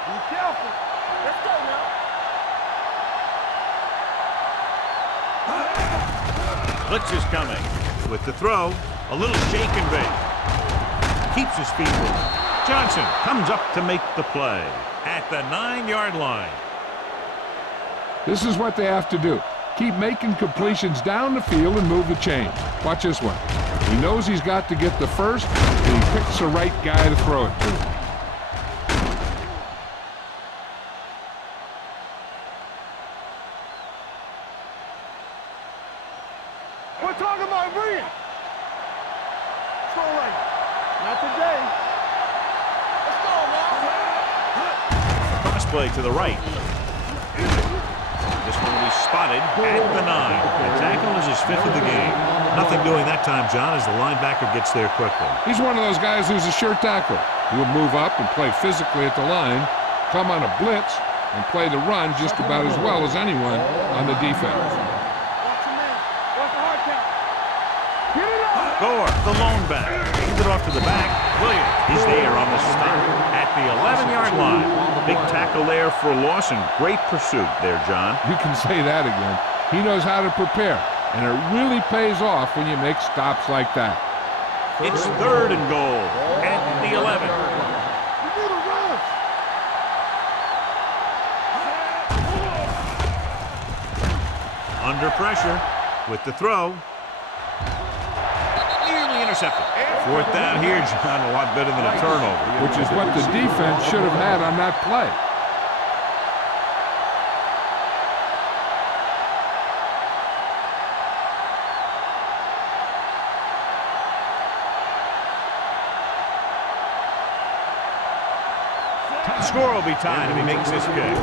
Be careful. Let's go now. Blitz is coming with the throw. A little shake and bake. Keeps his feet moving. Johnson comes up to make the play at the 9-yard line. This is what they have to do. Keep making completions down the field and move the chains. Watch this one. He knows he's got to get the first, and he picks the right guy to throw it to. We're talking about bringing. It's all right. Not today. Let's go now. Cross play to the right. This one will be spotted at the 9. The tackle is his 5th of the game. Nothing doing that time, John, as the linebacker gets there quickly. He's one of those guys who's a sure tackle. He'll move up and play physically at the line, come on a blitz, and play the run just about as well as anyone on the defense. Watch your man. Watch the hard count. Get it up. Gore, the lone back. Gives it off to the back. Williams is there on the stop at the 11-yard line. Big tackle there for a loss and great pursuit there, John. You can say that again. He knows how to prepare, and it really pays off when you make stops like that. It's 3rd and goal at the 11. You need a rush. Under pressure with the throw. Nearly intercepted. 4th down here, John, a lot better than a turnover. Which is what the defense should have had on that play. The score will be tied if he makes this kick.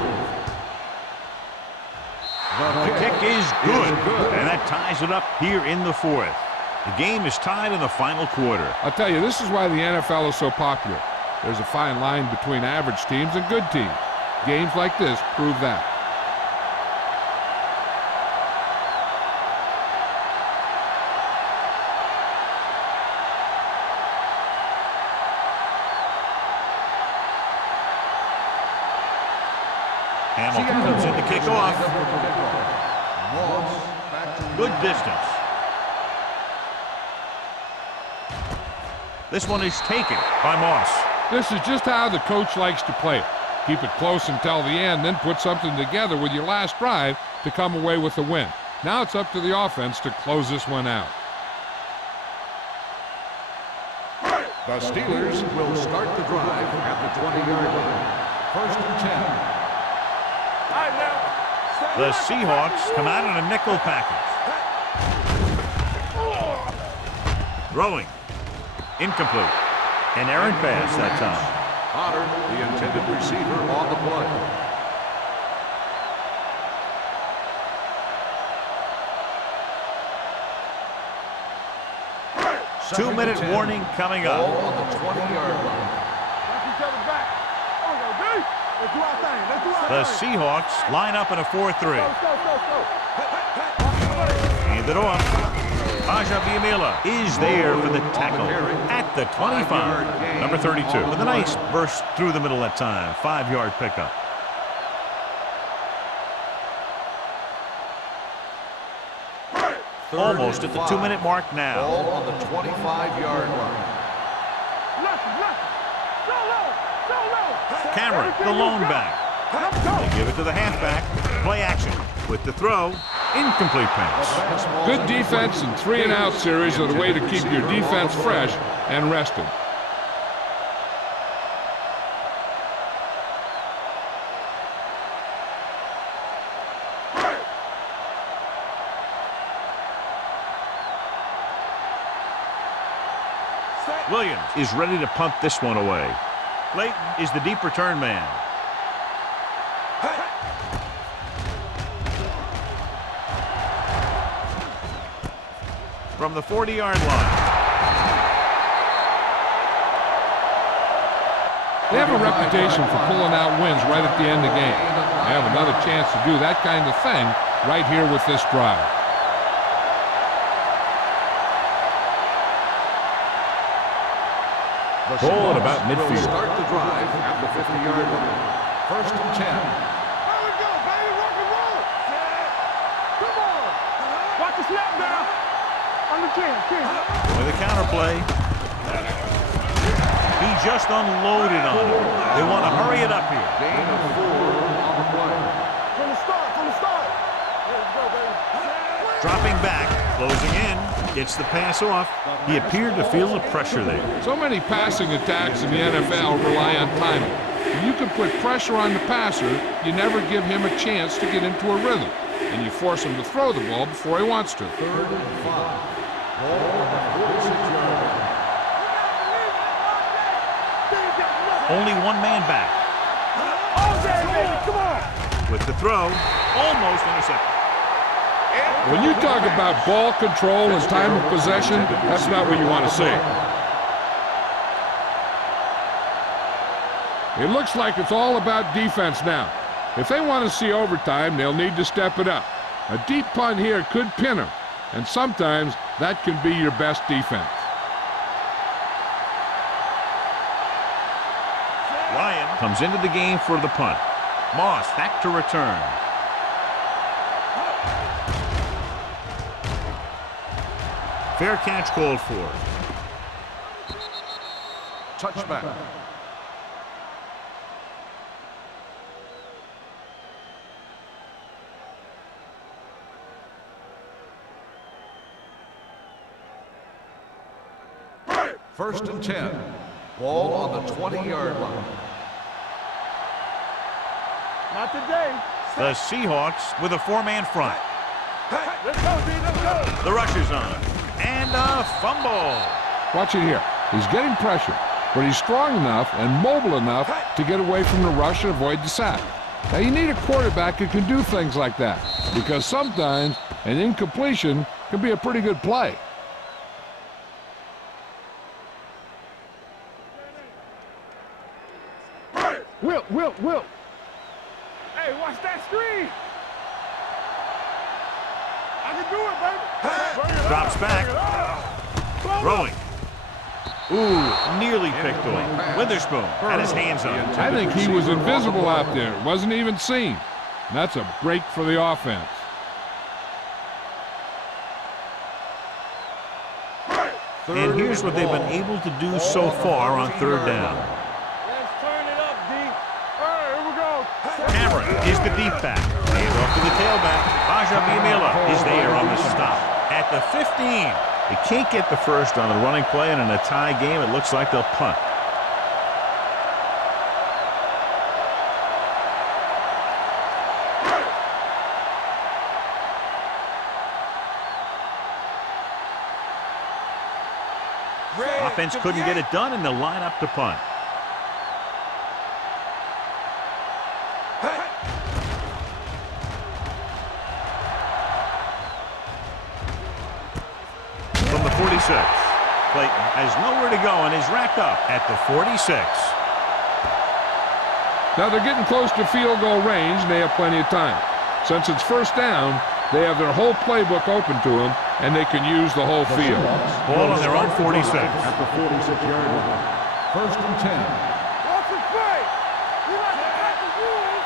The kick is good, and that ties it up here in the fourth. The game is tied in the final quarter. I'll tell you, this is why the NFL is so popular. There's a fine line between average teams and good teams. Games like this prove that. Hamilton comes in to kick off. Good distance. This one is taken by Moss. This is just how the coach likes to play it. Keep it close until the end, then put something together with your last drive to come away with the win. Now it's up to the offense to close this one out. The Steelers will start the drive at the 20-yard line. 1st and 10. All right, now. The Seahawks come out in a nickel package. Throwing. Incomplete. An errant pass that time. Pollard, the intended receiver, on the play. Two-minute warning coming up. Ball on the 20-yard line. Watch each other back. There we go, D. Let's do our thing. Let's do our The thing. Seahawks line up in a 4-3. Let's go. Hand it off. Aja Viamila is there for the tackle at the 25. Number 32 with a nice burst through the middle that time. 5-yard pickup. Almost at the 2-minute mark now. Ball on the 25-yard line. Cameron, the lone back. They give it to the halfback. Play action with the throw. Incomplete pass. Good defense and 3-and-out series are the way to keep your defense fresh and rested. Williams is ready to punt this one away. Clayton is the deep return man. From the 40-yard line. They have a reputation for pulling out wins right at the end of the game. They have another chance to do that kind of thing right here with this drive. Ball at about midfield. Start the drive at the 50-yard line. 1st and 10. There we go, baby. Rock and roll. Come on. Watch the snap now. On the 10. With a counterplay. He just unloaded on him. They want to hurry it up here. Gain of 4 on the play. From the start. There we go, baby. Dropping back, closing in, gets the pass off. He appeared to feel the pressure there. So many passing attacks in the NFL rely on timing. If you can put pressure on the passer, you never give him a chance to get into a rhythm, and you force him to throw the ball before he wants to. 3rd and 5. Ball on the 46-yard line. Only one man back. All day, baby. Come on. With the throw, almost intercepted. When you talk about ball control and time of possession, that's not what you want to see. It looks like it's all about defense now. If they want to see overtime, they'll need to step it up. A deep punt here could pin them, and sometimes that can be your best defense. Ryan comes into the game for the punt. Moss back to return. Fair catch called for. Touchback. First and 10. Ball on the 20-yard line. Not today. The Seahawks with a 4-man front. Let's go, D. Let's go. The rush is on. And a fumble. Watch it here. He's getting pressure. but he's strong enough and mobile enough to get away from the rush and avoid the sack. Now, you need a quarterback who can do things like that, because sometimes an incompletion can be a pretty good play. Will. Hey, watch that screen. I can do it, baby. Drops back. Throwing. Ooh, nearly picked off. Witherspoon had his hands on it. I think he was invisible out there. Wasn't even seen. And that's a break for the offense. And here's what they've been able to do so far on third down. Let's turn it up, D. All right, here we go. Cameron is the deep back. Hands off to the tailback. Baja Biamila is there on the stop. At the 15. They can't get the first on the running play, and in a tie game, it looks like they'll punt. Offense couldn't get it done, and they'll line up to punt. From the 46. Clayton has nowhere to go and is racked up at the 46. Now they're getting close to field goal range, and they have plenty of time. Since it's first down, they have their whole playbook open to them, and they can use the whole field. Ball on their own 46. At the 46-yard line. First and 10. Watch it play. We like to back the rules.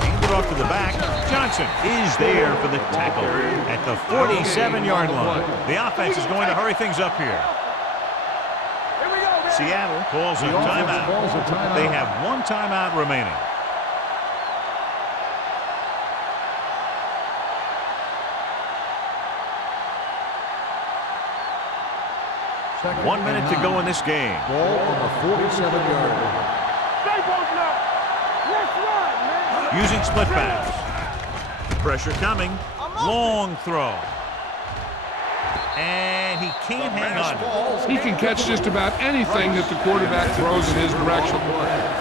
Hand it off to the back. Johnson is there for the tackle at the 47-yard line. The offense is going to hurry things up here. Here we go, man. Seattle calls a timeout. They have one timeout remaining. Second 1 minute to go in this game. Ball on the 47-yard line. Stay broken up. Let's run, man. Using split backs. Pressure coming. Long throw. And he can't hang on. He can catch just about anything that the quarterback throws in his direction.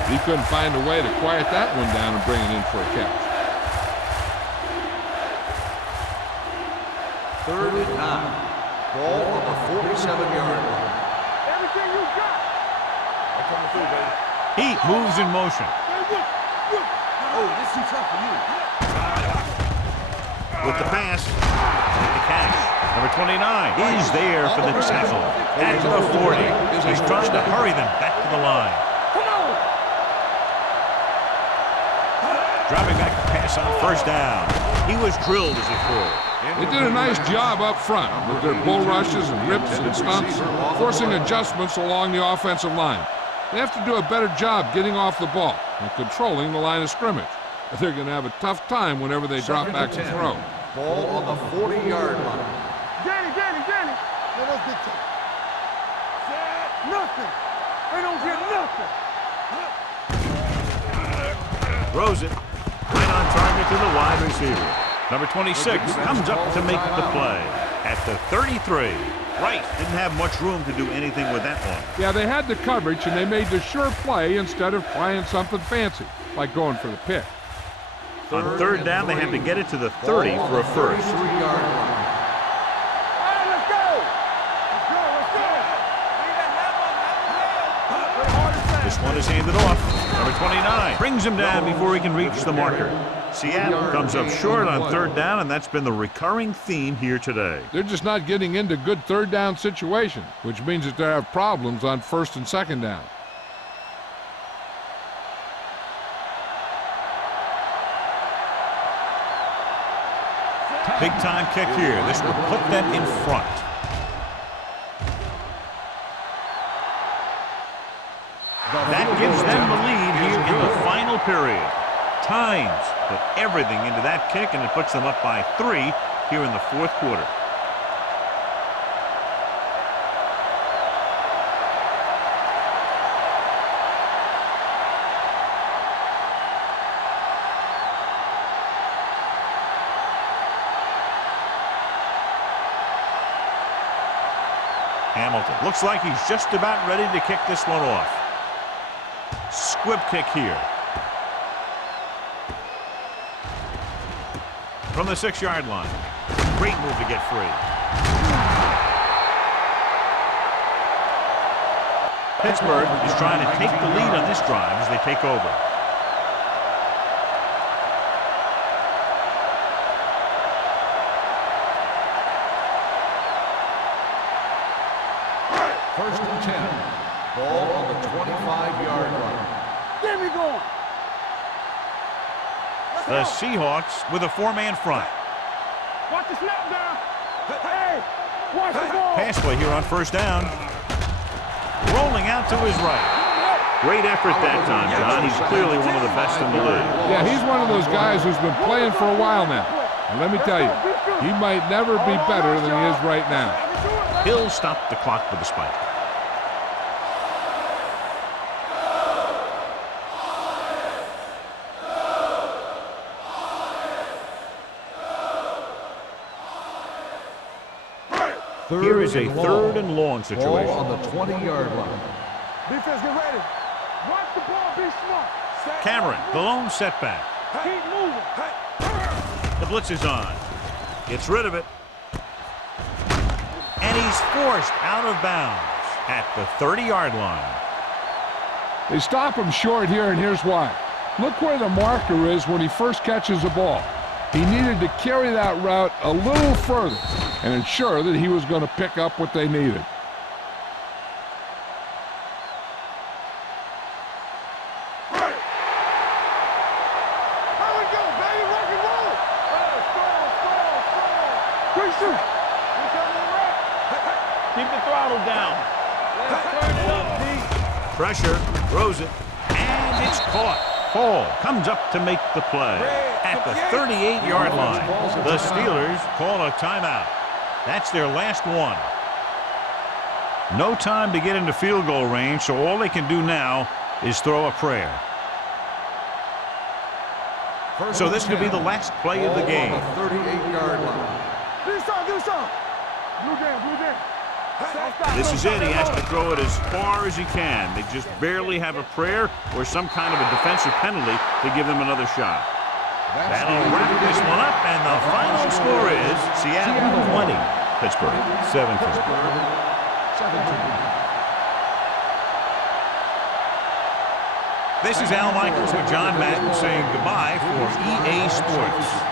He couldn't find a way to quiet that one down and bring it in for a catch. Third and 9. Ball on the 47-yard line. Everything you got. I'm coming through, baby. He moves in motion. Oh, this is too tough for you. With the pass. And the catch. Number 29 is there for the tackle. At the 40. He's trying to hurry them back to the line. Dropping back to pass on first down. He was drilled as he threw. They did a nice job up front with their bull rushes and rips and stunts, forcing adjustments along the offensive line. They have to do a better job getting off the ball and controlling the line of scrimmage. They're going to have a tough time whenever they drop back to throw. Ball on the 40-yard line. Danny. Let us get to nothing. They don't get nothing. Throws it. Right on target to the wide receiver. Number 26 comes up to make the play at the 33. Wright didn't have much room to do anything with that one. Yeah, they had the coverage, and they made the sure play instead of trying something fancy, like going for the pick. On third down, they have to get it to the 30 for a first. 33-yard line. All right, let's go. This one is handed off. Number 29 brings him down before he can reach the marker. Seattle comes up short on third down, and that's been the recurring theme here today. They're just not getting into good third down situations, which means that they have problems on first and second down. Big time kick here. This would put them in front. That gives them the lead here in the final period. Times put everything into that kick, and it puts them up by 3 here in the fourth quarter. Hamilton looks like he's just about ready to kick this one off. Squib kick here. From the 6-yard line. Great move to get free. Pittsburgh is trying to take the lead on this drive as they take over. First and 10. Ball on the 25-yard line. Get me going. The Seahawks with a 4-man front. Watch the snap down. Hey, watch the ball. Pass play here on first down. Rolling out to his right. Great effort that time, John. He's clearly one of the best in the league. Yeah, he's one of those guys who's been playing for a while now. And let me tell you, he might never be better than he is right now. He'll stop the clock with a spike. Here is a third and long situation. Ball on the 20-yard line. Defense, get ready. Watch the ball, be smart. Cameron, the lone setback. Keep moving. The blitz is on. Gets rid of it. And he's forced out of bounds at the 30-yard line. They stop him short here, and here's why. Look where the marker is when he first catches the ball. He needed to carry that route a little further and ensure that he was going to pick up what they needed. Keep the throttle down. Let's turn it up, D. Pressure, throws it, and it's caught. Hall comes up to make the play at the 38-yard line. The Steelers call a timeout. That's their last one. No time to get into field goal range, so all they can do now is throw a prayer. So this could be the last play of the game. 38-yard line. Do something. Blue game. This is it. He has to throw it as far as he can. They just barely have a prayer or some kind of a defensive penalty to give them another shot. That'll wrap this one up, and the final score is Seattle 20, Pittsburgh 7. Pittsburgh 17. This is Al Michaels with John Madden saying goodbye for EA Sports.